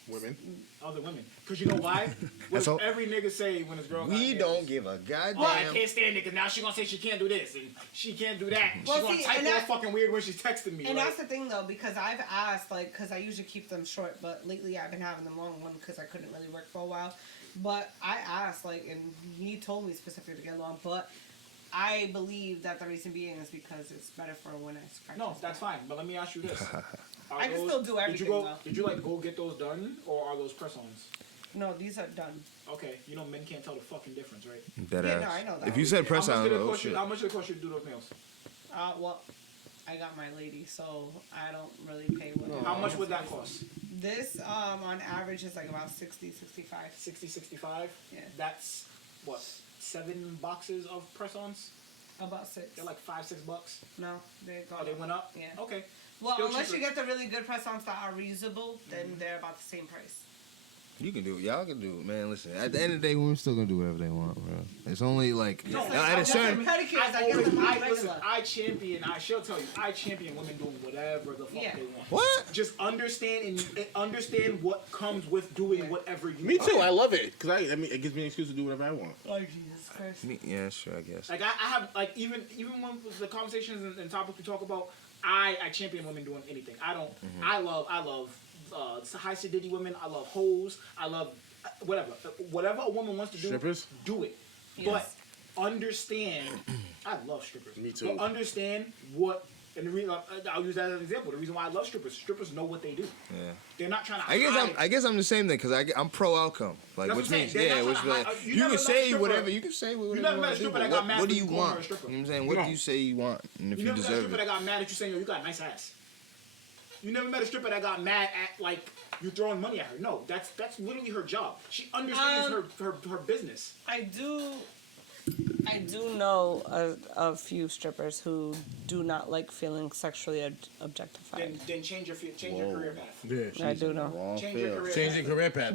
Women. Other women. Because you know why? What That's all- every nigga say when his girl got We nails? don't give a Oh, I goddamn. can't stand it because now she gonna say she can't do this and she can't do that. And Well, she gonna see, type and all that- fucking weird when she's texting me. And right? that's the thing, though, because I've asked, like, because I usually keep them short, but lately I've been having them long one because I couldn't really work for a while. But I asked, like, and he told me specifically to get long, but I believe that the reason being is because it's better for when I scratch. No, that's fine. But let me ask you this: I can still do everything, though. Did you like go get those done, or are those press-ons? No, these are done. Okay, you know men can't tell the fucking difference, right? Dead Yeah, ass. no, I know that. If you said press how on, much did it oh cost you? shit. How much did it cost you to do those nails? Well, I got my lady, so I don't really pay what. How much would that cost? This, on average, is like about 60, 65. 60, 65? Yeah. That's, what, 7 boxes of press-ons? About 6. They're like $5-6. No, they go. Oh, they went up? Yeah. Okay. Well, Still unless cheaper. you get the really good press-ons that are reusable, then they're about the same price. You can do it. Y'all can do it, man. Listen, at the end of the day, women still gonna do whatever they want, bro. It's only like No, at a certain. Pedicures, I get them listen, regular. I shall tell you, I champion women doing whatever the fuck Yeah. they want. What? Just understand and understand what comes with doing whatever you Me want. too. I love it because I mean it gives me an excuse to do whatever I want. Oh, Jesus Christ. Yeah, sure, I guess. Like I have like even when the conversations and topics we talk about, I champion women doing anything. I don't. I love high sedity women. I love hoes. I love whatever a woman wants to do. Strippers? Do it. Yes. But understand. I love strippers. Me too. But understand what. And the reason I'll use that as an example. The reason why I love strippers know what they do. Yeah. They're not trying to. I guess I'm the same thing because I'm pro outcome, like That's which what I'm means saying. They're yeah, not which trying to like, hide- you you never can met a say stripper- whatever you can say whatever never you met a want to do. stripper But that got mad what do when you you called her a want? stripper. You know what I'm saying? What No. do you say you want, and if You you never met a deserve stripper it. that got mad at you saying, "Yo, you got a nice ass." You never met a stripper that got mad at like you throwing money at her. No, that's literally her job. She understands her business. I do I do know a few strippers who do not like feeling sexually objectified. Then change your career path. Yeah, I do know. Wrong Change your field. career changing path. career path.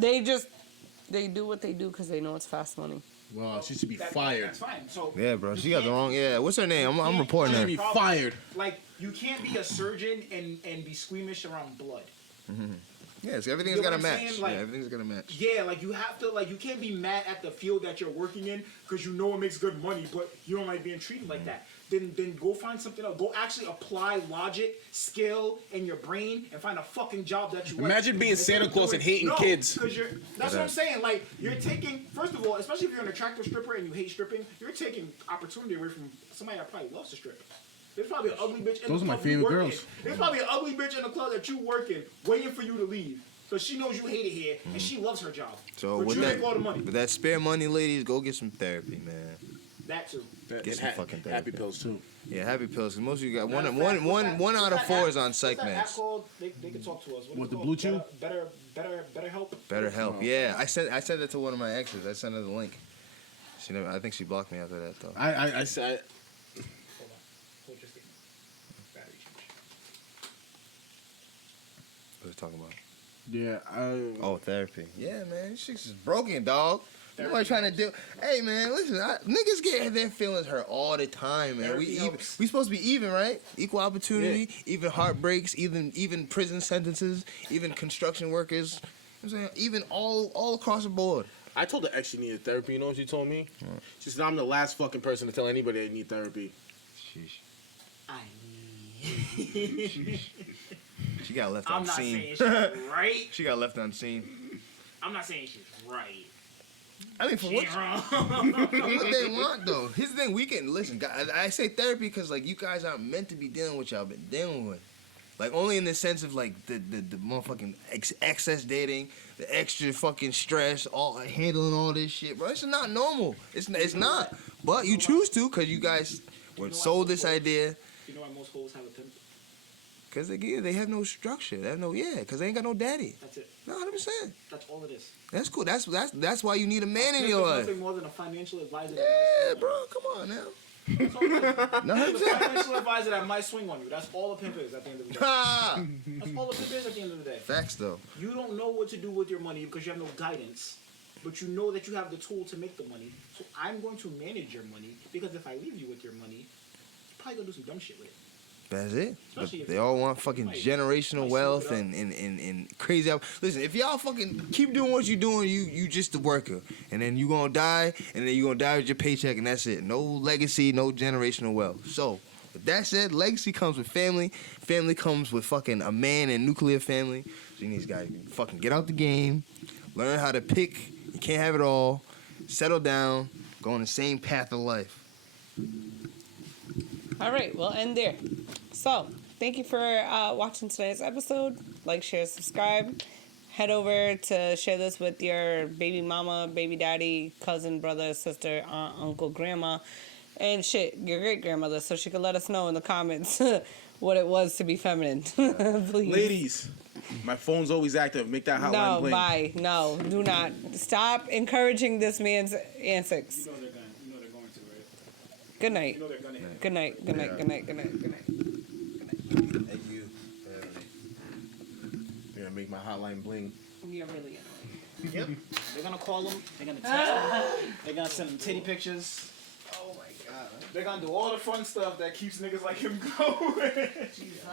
They do what they do because they know it's fast money. Well, she should be That- fired. That's fine. So Yeah, bro. She got the wrong. Yeah. What's her name? I'm reporting She her. should be fired. like you can't be a surgeon and be squeamish around blood. Yes, everything's You know got to what I'm match. saying? Like- Yeah, everything's got to match. Yeah, like you have to you can't be mad at the field that you're working in because you know it makes good money, but you don't like being treated like that. Then go find something else. Go actually apply logic, skill in your brain and find a fucking job that you like. Imagine being Instead Santa of Claus and hating kids. Because that's what I'm saying. Like you're taking, first of all, especially if you're an attractive stripper and you hate stripping, you're taking opportunity away from somebody that probably loves to strip. There's probably an ugly bitch in Those the are my club you favorite work in. girls. There's probably an ugly bitch in the club that you work in, waiting for you to leave. Because she knows you hate it here, and she loves her job. So but with you that, make all the money. with that spare money, ladies, go get some therapy, man. That too. Get And some fucking happy therapy. pills too. Yeah, happy pills. Cause most of you got Matter of one fact, what's one that- out of what's 4 that is on app- psych what's that app meds. called? They can talk to us. What, is the it Blue called? Chew? Better help. Better help. Yeah, I sent that to one of my exes. I sent her the link. She never. I think she blocked me after that though. I said. Hold on. Hold your statement. Battery change. What are you talking about? Yeah, Oh, therapy. Yeah, man, this shit's just broken, dog. Nobody trying to do. Hey, man, listen, niggas get their feelings hurt all the time, man. Therapy helps. We supposed to be even, right? Equal opportunity, even heartbreaks, even prison sentences, even construction workers. You know what I'm saying, even all across the board. I told the ex she needed therapy. You know what she told me? She said, I'm the last fucking person to tell anybody they need therapy. Sheesh. I She got left I'm on not scene. saying she's right. She got left on scene. I'm not saying she's right. I mean, for She what? ain't wrong. What they want though. Here's the thing: we can listen. I say therapy because like you guys aren't meant to be dealing with y'all been dealing with. Like only in the sense of like the motherfucking excess dating, the extra fucking stress, all handling all this shit, bro. It's not normal. It's not. But you choose to because you guys were sold this idea. You know why most hoes have a pimp? Because they have no structure. They have no because they ain't got no daddy. That's it. No, 100%. That's all it is. That's cool. That's why you need a man in Pimp your is life. nothing more than a financial advisor. Yeah, bro. Come on now. That's all it is. No, It's a financial advisor that might swing on you. That's all a pimp is at the end of the day. Ha! That's all a pimp is at the end of the day. Facts though. You don't know what to do with your money because you have no guidance. But you know that you have the tool to make the money. So I'm going to manage your money because if I leave you with your money, you're probably going to do some dumb shit with it. That's it. But Especially if they you- all want fucking might- generational might wealth smoke it and crazy. Listen, if y'all fucking keep doing what you doing, you just the worker, and then you gonna die, and then you gonna die with your paycheck, and that's it. No legacy, no generational wealth. So with that said, legacy comes with family. Family comes with fucking a man and nuclear family. So you need these guys to fucking get out the game, learn how to pick. You can't have it all. Settle down. Go on the same path of life. All right, we'll end there. So, thank you for watching today's episode. Like, share, subscribe. Head over to share this with your baby mama, baby daddy, cousin, brother, sister, aunt, uncle, grandma, and shit, your great grandmother, so she can let us know in the comments what it was to be feminine. Please. Ladies, my phone's always active. Make that hotline No, bling. bye. No, do not. Stop encouraging this man's antics. You know they're going to, right? Good night. You know they're going to. Good night. Good night. Good night. Good night. Good night. Thank you. Yeah, make my hotline bling. You're really annoying. Yep. They're going to call them. They're going to text them. They're going to send them titty pictures. Oh my god. They're going to do all the fun stuff that keeps niggas like him going. Jesus.